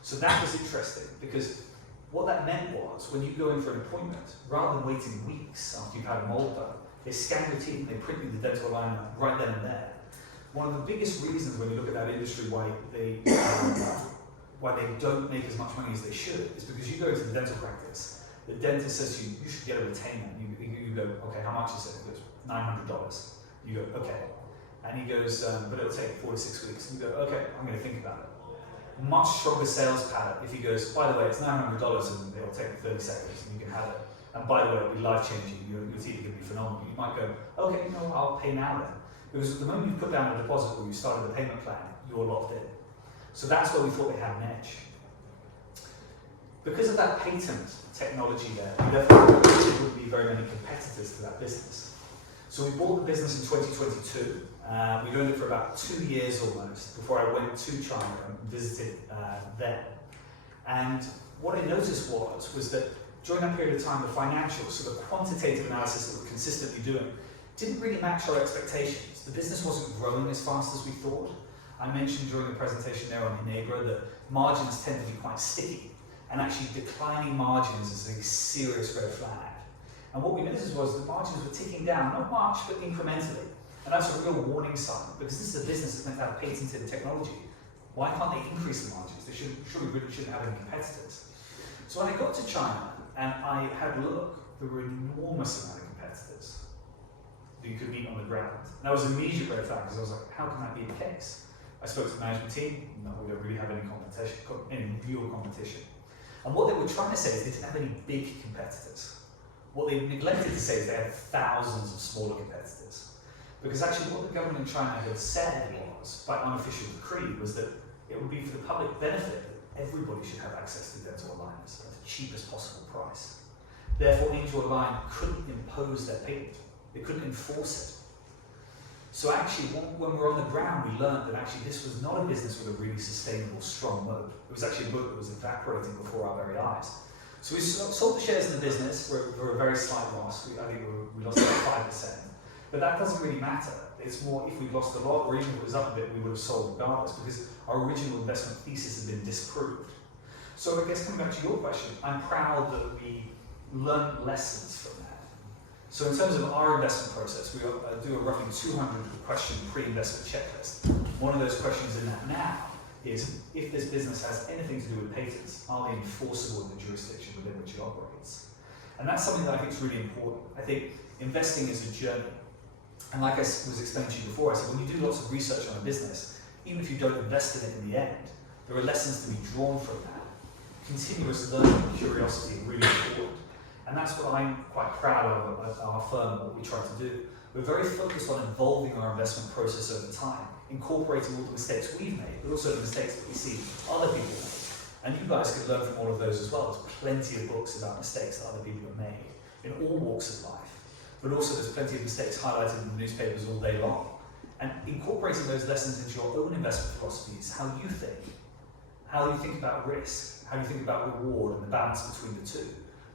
So that was interesting, because what that meant was, when you go in for an appointment, rather than waiting weeks after you've had a mold done, they scan your teeth and they print you the dental alignment right then and there. One of the biggest reasons when you look at that industry why they don't make as much money as they should is because you go into the dental practice, the dentist says to you, you should get a retainer. You go, okay, how much is it? He goes, $900. You go, okay. And he goes, but it'll take 4 to 6 weeks. And you go, okay, I'm going to think about it. Much stronger sales palette if he goes, by the way, it's $900 and it'll take 30 seconds and you can have it. And by the way, it'll be life-changing, your teeth are going to be phenomenal. You might go, okay, no, I'll pay now then. Because at the moment you put down a deposit or you started the payment plan, you're locked in. So that's where we thought they had an edge. Because of that patent technology there wouldn't be very many competitors to that business. So we bought the business in 2022. We owned it for about 2 years almost before I went to China and visited them. And what I noticed was that during that period of time, the financials, so the quantitative analysis that we're consistently doing, didn't really match our expectations. The business wasn't growing as fast as we thought. I mentioned during the presentation there on Inegro that margins tend to be quite sticky, and actually declining margins is a serious red flag. And what we noticed was the margins were ticking down, not much, but incrementally. And that's a real warning sign, because this is a business that's meant to have patented technology. Why can't they increase the margins? They really shouldn't have any competitors. So when I got to China, and I had a look, there were an enormous amount of competitors that you could meet on the ground. And that was an immediate red flag, because I was like, how can that be the case? I spoke to the management team, no, we don't really have any competition, any real competition. And what they were trying to say is they didn't have any big competitors. What they neglected to say is they had thousands of smaller competitors. Because actually what the government in China had said was, by unofficial decree, was that it would be for the public benefit that everybody should have access to dental aligners at the cheapest possible price. Therefore, Angel Align couldn't impose their patent. They couldn't enforce it. So actually, when we were on the ground, we learned that actually this was not a business with a really sustainable, strong moat. It was actually a moat that was evaporating before our very eyes. So we sold the shares in the business for a very slight loss. I think we lost about 5%. But that doesn't really matter. It's more if we lost a lot, or even if it was up a bit, we would have sold regardless, because our original investment thesis had been disproved. So I guess coming back to your question, I'm proud that we learned lessons from that. So in terms of our investment process, we do a roughly 200 question pre-investment checklist. One of those questions in that now is, if this business has anything to do with patents, are they enforceable in the jurisdiction within which it operates? And that's something that I think is really important. I think investing is a journey. And like I was explaining to you before, I said when you do lots of research on a business, even if you don't invest in it in the end, there are lessons to be drawn from that. Continuous learning and curiosity are really important. And that's what I'm quite proud of at our firm, what we try to do. We're very focused on evolving our investment process over time, incorporating all the mistakes we've made, but also the mistakes that we see other people make. And you guys can learn from all of those as well. There's plenty of books about mistakes that other people have made in all walks of life. But also there's plenty of mistakes highlighted in the newspapers all day long. And incorporating those lessons into your own investment philosophies, how you think about risk, how you think about reward and the balance between the two,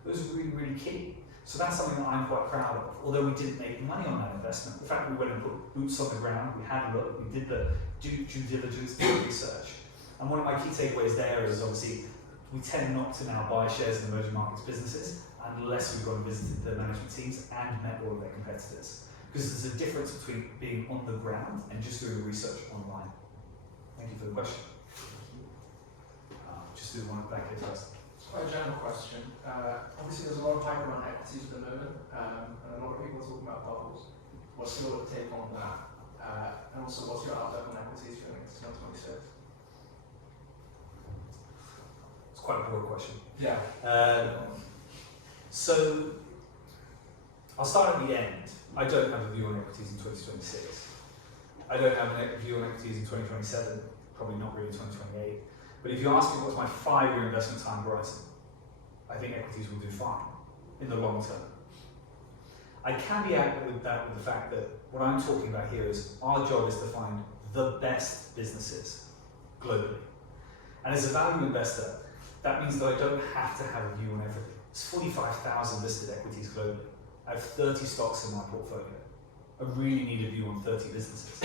those are really, really key. So that's something that I'm quite proud of. Although we didn't make money on that investment, the fact that we went and put boots on the ground, we had a look, we did the due diligence, the research. And one of my key takeaways there is obviously we tend not to now buy shares in emerging markets businesses unless we've gone and visited the management teams and met all of their competitors. Because there's a difference between being on the ground and just doing research online. Thank you for the question. Just do one back here first. Quite a general question. Obviously, there's a lot of hype around equities at the moment, and a lot of people are talking about bubbles. What's your take on that? And also, what's your outlook on equities for the next 2026? It's quite a broad question. Yeah. So, I'll start at the end. I don't have a view on equities in 2026. I don't have a view on equities in 2027, probably not really 2028. But if you ask me what's my 5-year investment time horizon, I think equities will do fine in the long term. I can be out with that with the fact that what I'm talking about here is our job is to find the best businesses globally. And as a value investor, that means that I don't have to have a view on everything. There's 45,000 listed equities globally. I have 30 stocks in my portfolio. I really need a view on 30 businesses.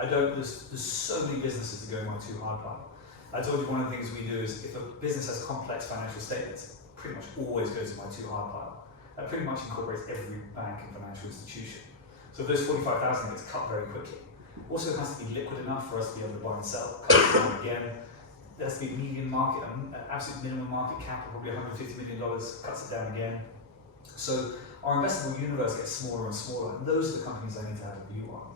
There's so many businesses to go in my too hard pile. I told you one of the things we do is if a business has complex financial statements, it pretty much always goes in my too hard pile. That pretty much incorporates every bank and financial institution. So those 45,000 gets cut very quickly. Also, it has to be liquid enough for us to be able to buy and sell, cut it down again. There has to be a median market, an absolute minimum market cap of probably $150 million, cuts it down again. So our investable universe gets smaller and smaller, and those are the companies I need to have a view on.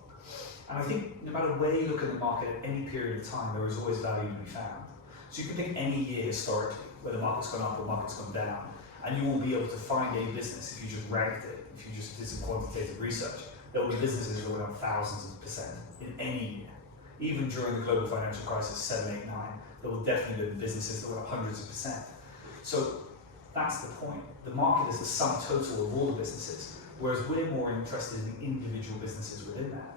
And I think no matter where you look at the market at any period of time, there is always value to be found. So you can pick any year historically, where the market's gone up or the market's gone down, and you will be able to find a business if you just ranked it, if you just did some quantitative research. There will be businesses that will have thousands of percent in any year. Even during the global financial crisis, 7, 8, 9, there will definitely be businesses that will have hundreds of percent. So that's the point. The market is the sum total of all the businesses, whereas we're more interested in the individual businesses within that.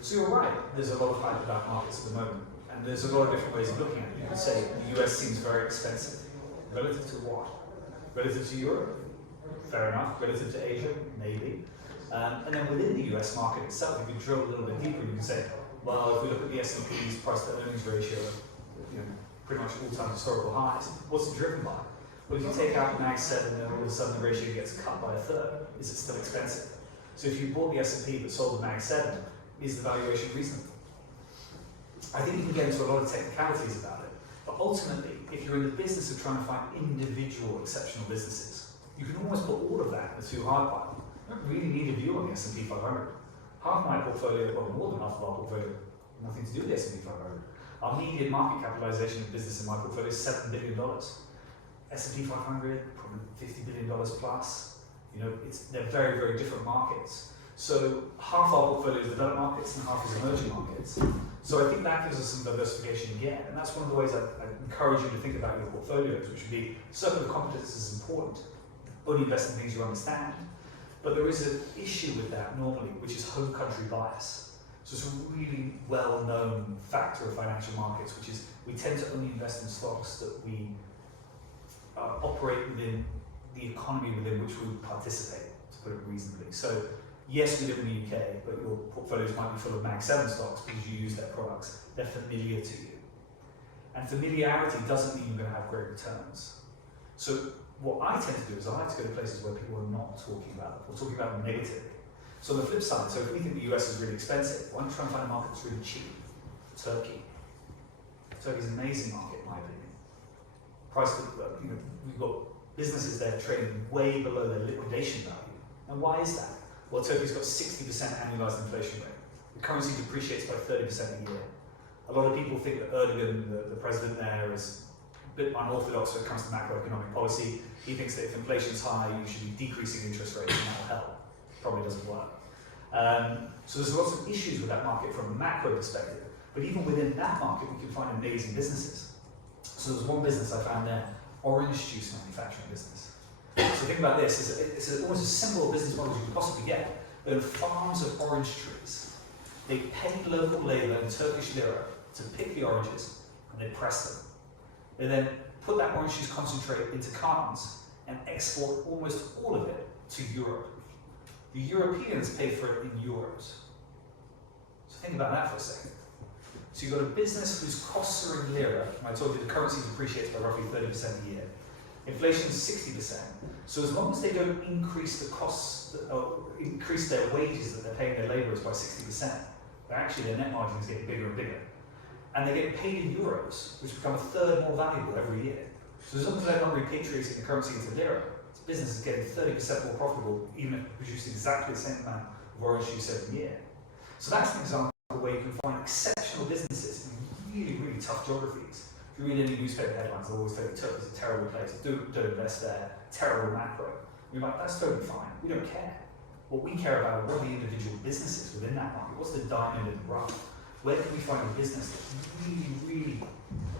So you're right, there's a lot of hype about markets at the moment, and there's a lot of different ways of looking at it. You could say the US seems very expensive. Relative to what? Relative to Europe? Fair enough. Relative to Asia? Maybe. And then within the US market itself, you can drill a little bit deeper and you can say, well, if we look at the S&P's price to earnings ratio, pretty much all-time historical highs, what's it driven by? Well, if you take out the Mag 7, then all of a sudden the ratio gets cut by a third. Is it still expensive? So if you bought the S&P but sold the Mag 7, is the valuation reasonable? I think you can get into a lot of technicalities about it, but ultimately, if you're in the business of trying to find individual exceptional businesses, you can almost put all of that in the too hard pile. You don't really need a view on the S&P 500. Half my portfolio, well, more than half of our portfolio, nothing to do with the S&P 500. Our median market capitalization of business in my portfolio is $7 billion. S&P 500, probably $50 billion plus. They're very, very different markets. So half our portfolio is developed markets and half is emerging markets. So I think that gives us some diversification again. And that's one of the ways I encourage you to think about your portfolios, which would be circle of competence is important. Only invest in things you understand. But there is an issue with that normally, which is home country bias. So it's a really well-known factor of financial markets, which is we tend to only invest in stocks that we operate within the economy within which we participate, to put it reasonably. So yes, we live in the UK, but your portfolios might be full of Mag 7 stocks because you use their products. They're familiar to you. And familiarity doesn't mean you're going to have great returns. So what I tend to do is I like to go to places where people are not talking about it, or talking about them negatively. So on the flip side, so if we think the US is really expensive, why don't you try and find a market that's really cheap? Turkey. Turkey's an amazing market, in my opinion. We've got businesses there trading way below their liquidation value. And why is that? Well, Turkey's got 60% annualized inflation rate. The currency depreciates by 30% a year. A lot of people think that Erdogan, the president there, is a bit unorthodox when it comes to macroeconomic policy. He thinks that if inflation's high, you should be decreasing interest rates and that'll help. Probably doesn't work. So there's lots of issues with that market from a macro perspective, but even within that market, we can find amazing businesses. So there's one business I found there, orange juice manufacturing business. So think about this, it's almost as simple a business model as you can possibly get. There are farms of orange trees. They pay local labour in Turkish lira to pick the oranges, and they press them. They then put that orange juice concentrate into cartons and export almost all of it to Europe. The Europeans pay for it in euros. So think about that for a second. So you've got a business whose costs are in lira, and I told you the currency depreciates by roughly 30% a year. Inflation is 60%. So as long as they don't increase the costs, increase their wages that they're paying their labourers by 60%, their net margins getting bigger and bigger. And they're getting paid in euros, which become a third more valuable every year. So as long as they're not repatriating the currency into lira, this business is getting 30% more profitable, even if it produces exactly the same amount of orange juice every year. So that's an example where you can find exceptional businesses in really, really tough geographies. If you read any newspaper headlines, they'll always tell you Turkey's a terrible place, don't invest there, terrible macro. We're like, that's totally fine, we don't care. What we care about are what are the individual businesses within that market, what's the diamond in the rough? Where can we find a business that's really, really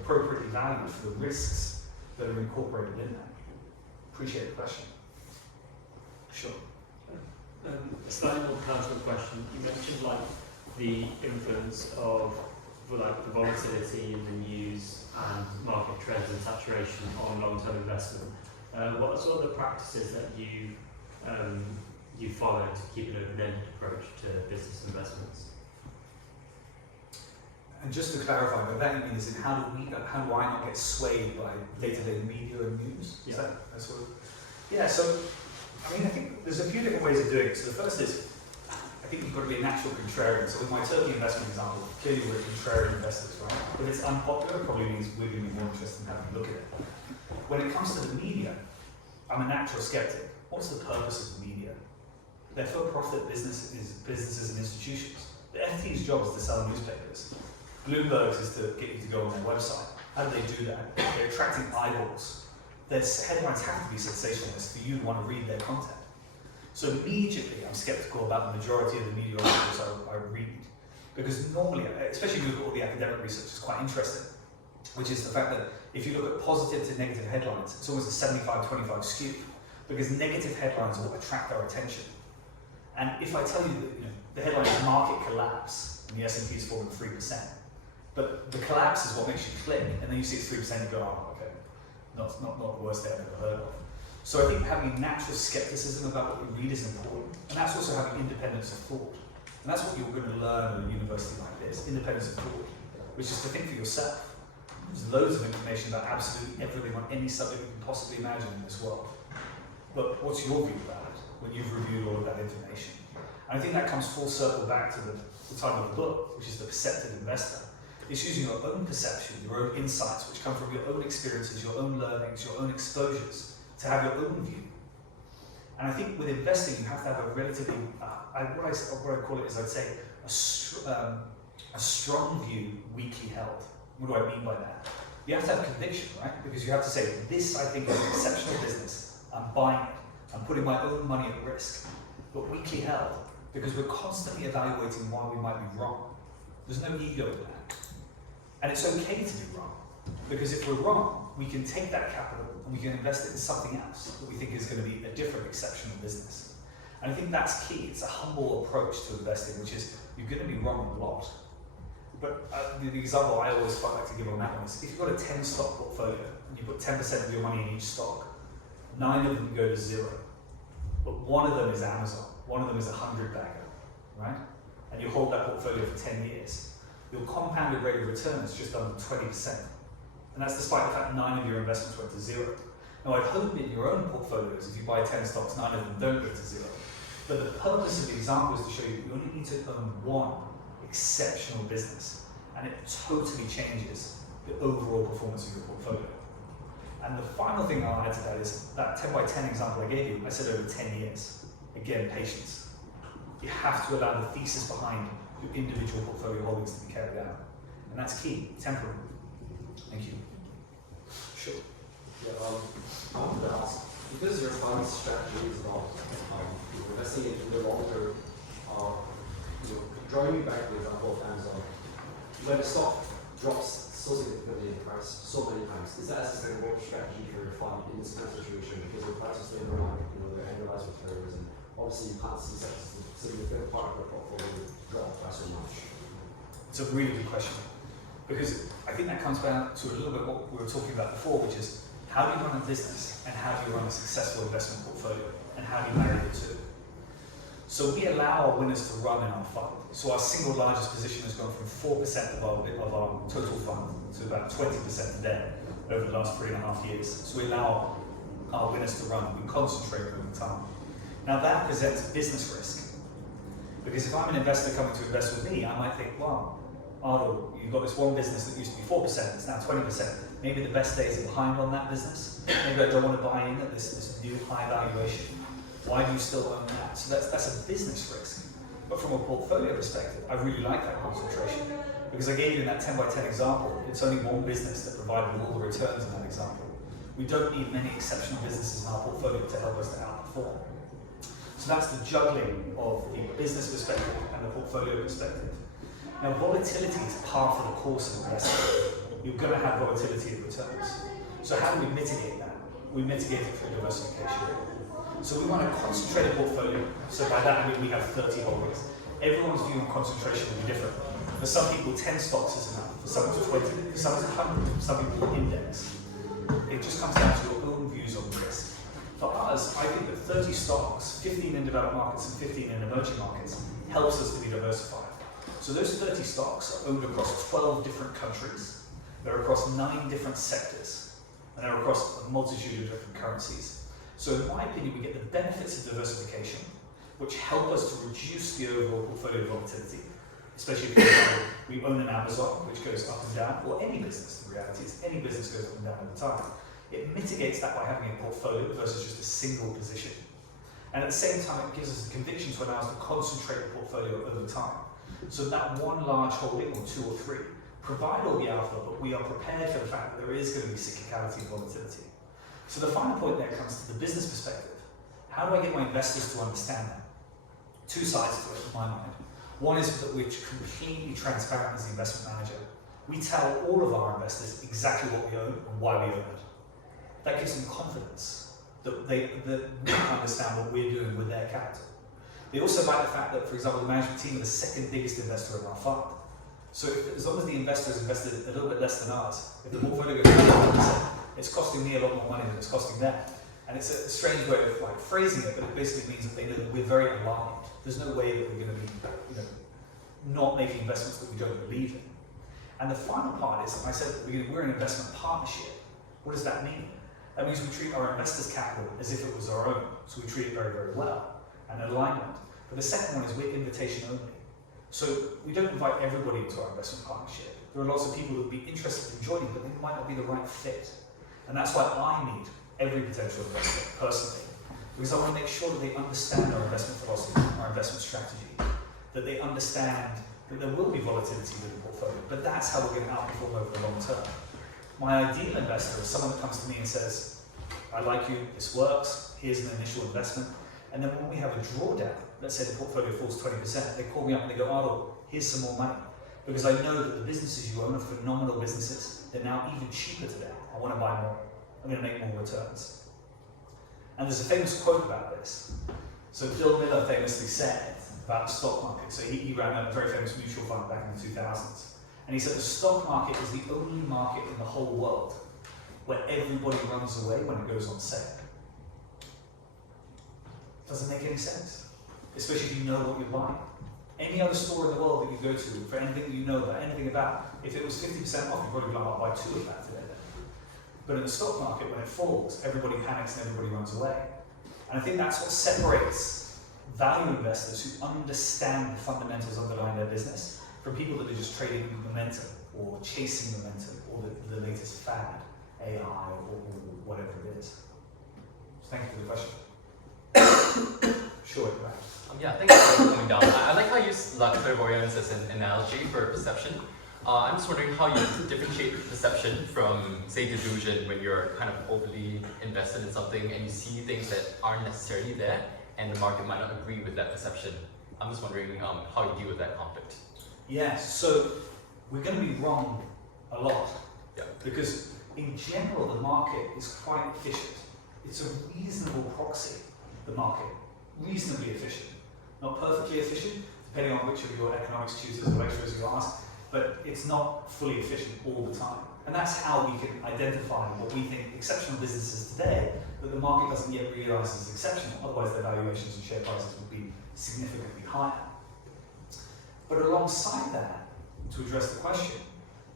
appropriately valued for the risks that are incorporated in that? Appreciate the question. Sure. A slightly more personal question. You mentioned like the influence of like the volatility in the news and market trends and saturation on long-term investment. What are sort of the practices that you follow to keep an open-ended approach to business investments? And just to clarify, by that you mean is in how do I not get swayed by day-to-day media and news? Yeah. Is that sort of? Yeah. So I mean, I think there's a few different ways of doing it. So the first is, I think you've got to be a natural contrarian. So with my Turkey investment example, clearly we're contrarian investors, right? If it's unpopular, it probably means we're going to be more interested in having a look at it. When it comes to the media, I'm a natural skeptic. What's the purpose of the media? They're for-profit businesses and institutions. The FT's job is to sell newspapers. Bloomberg's is to get you to go on their website. How do they do that? They're attracting eyeballs. Their headlines have to be sensationalist for you to want to read their content. So immediately I'm skeptical about the majority of the media articles I read. Because normally, especially if you look at all the academic research, it's quite interesting. Which is the fact that if you look at positive to negative headlines, it's almost a 75-25 skew. Because negative headlines will attract our attention. And if I tell you that the headline is market collapse, and the S&P is falling 3%, but the collapse is what makes you click, and then you see it's 3%, you go, oh, okay, not the worst thing I've ever heard of. So I think having natural skepticism about what you read is important, and that's also having independence of thought. And that's what you're going to learn at a university like this, independence of thought, which is to think for yourself. There's loads of information about absolutely everything on any subject you can possibly imagine in this world. But what's your view about it when you've reviewed all of that information? And I think that comes full circle back to the title of the book, which is The Perceptive Investor. It's using your own perception, your own insights, which come from your own experiences, your own learnings, your own exposures, to have your own view. And I think with investing, you have to have a relatively, what I call it is, I'd say, a strong view, weakly held. What do I mean by that? You have to have conviction, right? Because you have to say, this I think is an exceptional business. I'm buying it. I'm putting my own money at risk. But weakly held, because we're constantly evaluating why we might be wrong. There's no ego in that. And it's okay to be wrong. Because if we're wrong, we can take that capital and we can invest it in something else that we think is going to be a different, exceptional business. And I think that's key. It's a humble approach to investing, which is you're going to be wrong a lot. But the example I always quite like to give on that one is if you've got a 10 stock portfolio and you put 10% of your money in each stock, 9 of them go to zero. But one of them is Amazon, one of them is a 100-bagger, right? And you hold that portfolio for 10 years. Your compounded rate of return is just under 20%. And that's despite the fact 9 of your investments went to zero. Now I'd hope in your own portfolios, if you buy 10 stocks, 9 of them don't go to zero. But the purpose of the example is to show you that you only need to own one exceptional business, and it totally changes the overall performance of your portfolio. And the final thing I'll add to that is that 10 by 10 example I gave you, I said over 10 years. Again, patience. You have to allow the thesis behind your individual portfolio holdings to be carried out. And that's key, temporary. Thank you. Sure. Yeah, I wanted to ask, because your fund strategy is about investing into the long term, are, drawing you back to the example of Amazon, when the stock drops so significantly in price so many times, is that a sustainable strategy for your fund in this kind of situation? Because the prices stay around, their annualized returns, and obviously you can't see such a significant part of the portfolio drop by so much. It's a really good question, because I think that comes back to a little bit what we were talking about before, which is how do you run a business and how do you run a successful investment portfolio and how do you marry the two? So we allow our winners to run in our fund. So our single largest position has gone from 4% of our total fund to about 20% today over the last 3.5 years. So we allow our winners to run. We concentrate over time. Now that presents business risk. Because if I'm an investor coming to invest with me, I might think, well, Ardal, you've got this one business that used to be 4%, it's now 20%. Maybe the best days are behind on that business. Maybe I don't want to buy in at this new high valuation. Why do you still own that? So that's a business risk. But from a portfolio perspective, I really like that concentration. Because I gave you in that 10 by 10 example, it's only one business that provided all the returns in that example. We don't need many exceptional businesses in our portfolio to help us to outperform. So that's the juggling of the business perspective and the portfolio perspective. Now, volatility is par for the course of investing. You're going to have volatility in returns. So how do we mitigate that? We mitigate it through diversification. So we want a concentrated portfolio. So by that I mean we have 30 holdings. Everyone's view on concentration will be different. For some people, 10 stocks is enough. For some it's 20. For some it's 100. For some people, index. It just comes down to your own views on risk. For us, I think that 30 stocks, 15 in developed markets and 15 in emerging markets, helps us to be diversified. So those 30 stocks are owned across 12 different countries. They're across 9 different sectors. And they're across a multitude of different currencies. So in my opinion, we get the benefits of diversification, which help us to reduce the overall portfolio volatility. Especially if we own an Amazon, which goes up and down, or any business, the reality is any business goes up and down all the time. It mitigates that by having a portfolio versus just a single position. And at the same time, it gives us the conviction to allow us to concentrate the portfolio over time. So that one large holding, or 2 or 3, provide all the alpha, but we are prepared for the fact that there is going to be cyclicality and volatility. So the final point there comes to the business perspective. How do I get my investors to understand that? 2 sides to it, in my mind. One is that we're completely transparent as the investment manager. We tell all of our investors exactly what we own and why we own it. That gives them confidence that we understand what we're doing with their capital. They also like the fact that, for example, the management team are the second biggest investor of our fund. So as long as the investor has invested a little bit less than ours, if the portfolio goes down 1%, it's costing me a lot more money than it's costing them. And it's a strange way of phrasing it, but it basically means that they know that we're very aligned. There's no way that we're going to be not making investments that we don't believe in. And the final part is, I said at the beginning, we're an investment partnership. What does that mean? That means we treat our investors' capital as if it was our own. So we treat it very, very well, and alignment. But the second one is we're invitation only. So we don't invite everybody into our investment partnership. There are lots of people who would be interested in joining, but they might not be the right fit. And that's why I meet every potential investor personally, because I want to make sure that they understand our investment philosophy, our investment strategy, that they understand that there will be volatility with the portfolio, but that's how we're going to outperform over the long term. My ideal investor is someone that comes to me and says, I like you, this works, here's an initial investment, and then when we have a drawdown, let's say the portfolio falls 20%, they call me up and they go, Ardal, here's some more money. Because I know that the businesses you own are phenomenal businesses, they're now even cheaper today. I want to buy more, I'm going to make more returns. And there's a famous quote about this. So Bill Miller famously said about the stock market, so he ran a very famous mutual fund back in the 2000s, and he said the stock market is the only market in the whole world where everybody runs away when it goes on sale. Doesn't make any sense, especially if you know what you're buying. Any other store in the world that you go to, for anything that you know about, anything about, if it was 50% off, you'd probably go, I'll buy 2 of that today. But in the stock market, when it falls, everybody panics and everybody runs away. And I think that's what separates value investors who understand the fundamentals underlying their business from people that are just trading momentum or chasing momentum or the latest fad, AI or whatever it is. So thank you for the question. Sure, right. Yeah, thanks for coming down. I like how you use clairvoyance as an analogy for perception. I'm just wondering how you differentiate perception from, say, delusion when you're kind of overly invested in something and you see things that aren't necessarily there and the market might not agree with that perception. I'm just wondering how you deal with that conflict. Yes, so we're going to be wrong a lot. Yeah. Because in general, the market is quite efficient. It's a reasonable proxy, the market. Reasonably efficient. Not perfectly efficient, depending on which of your economics tutors or lecturers you ask, but it's not fully efficient all the time. And that's how we can identify what we think exceptional businesses today that the market doesn't yet realise as exceptional, otherwise their valuations and share prices would be significantly higher. But alongside that, to address the question,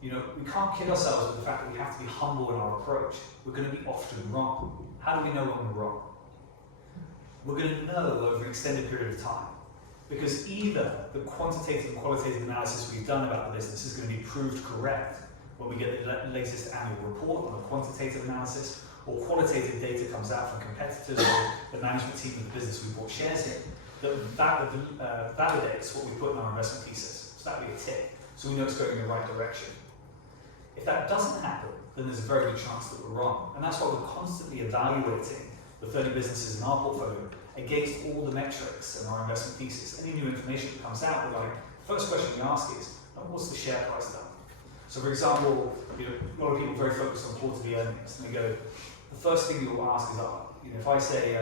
we can't kid ourselves with the fact that we have to be humble in our approach. We're going to be often wrong. How do we know when we're wrong? We're going to know over an extended period of time. Because either the quantitative and qualitative analysis we've done about the business is going to be proved correct when we get the latest annual report on the quantitative analysis, or qualitative data comes out from competitors or the management team of the business we bought shares in that validates what we put in our investment thesis. So that would be a tick. So we know it's going in the right direction. If that doesn't happen, then there's a very good chance that we're wrong. And that's why we're constantly evaluating the 30 businesses in our portfolio against all the metrics in our investment thesis. Any new information that comes out, we're like, the first question we ask is, what's the share price done? So for example, a lot of people are very focused on quarterly earnings, and they go, the first thing you'll ask is, if I say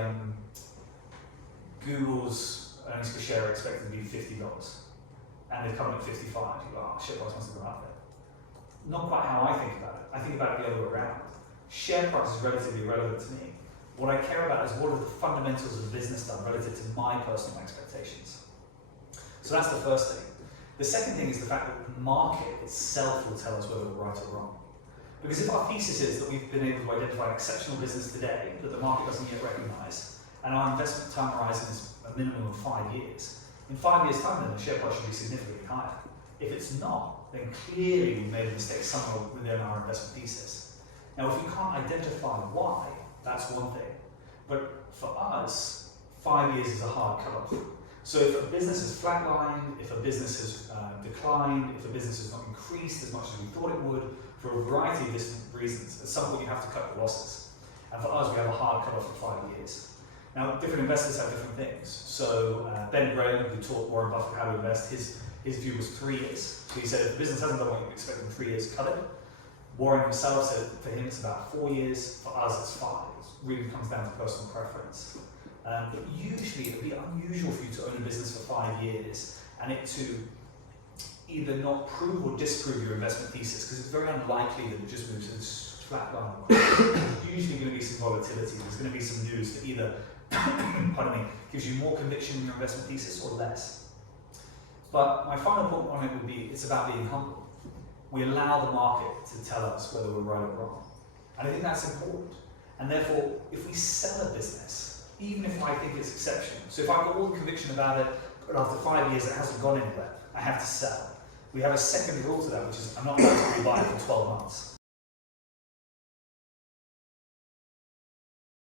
Google's earnings per share are expected to be $50, and they've come in at 55, you go, share price must have gone up there. Not quite how I think about it. I think about it the other way around. Share price is relatively irrelevant to me. What I care about is what are the fundamentals of the business done relative to my personal expectations. So that's the first thing. The second thing is the fact that the market itself will tell us whether we're right or wrong. Because if our thesis is that we've been able to identify an exceptional business today that the market doesn't yet recognise, and our investment time horizon is a minimum of 5 years, in 5 years' time then the share price should be significantly higher. If it's not, then clearly we've made a mistake somewhere within our investment thesis. Now if we can't identify why, that's one thing. But for us, 5 years is a hard cutoff. So if a business has flatlined, if a business has declined, if a business has not increased as much as we thought it would, for a variety of different reasons, at some point you have to cut the losses. And for us, we have a hard cutoff for 5 years. Now, different investors have different things. So Ben Graham, who taught Warren Buffett how to invest, his view was 3 years. So he said, if the business hasn't done what you expect in 3 years, cut it. Warren himself said for him it's about 4 years, for us it's 5. It really comes down to personal preference. But usually it would be unusual for you to own a business for 5 years and it to either not prove or disprove your investment thesis, because it's very unlikely that it just moves to this flat line. There's usually going to be some volatility. There's going to be some news that either pardon me, gives you more conviction in your investment thesis or less. But my final point on it would be it's about being humble. We allow the market to tell us whether we're right or wrong. And I think that's important. And therefore, if we sell a business, even if I think it's exceptional, so if I've got all the conviction about it, but after 5 years it hasn't gone anywhere, I have to sell. We have a second rule to that, which is I'm not going to buy it for 12 months.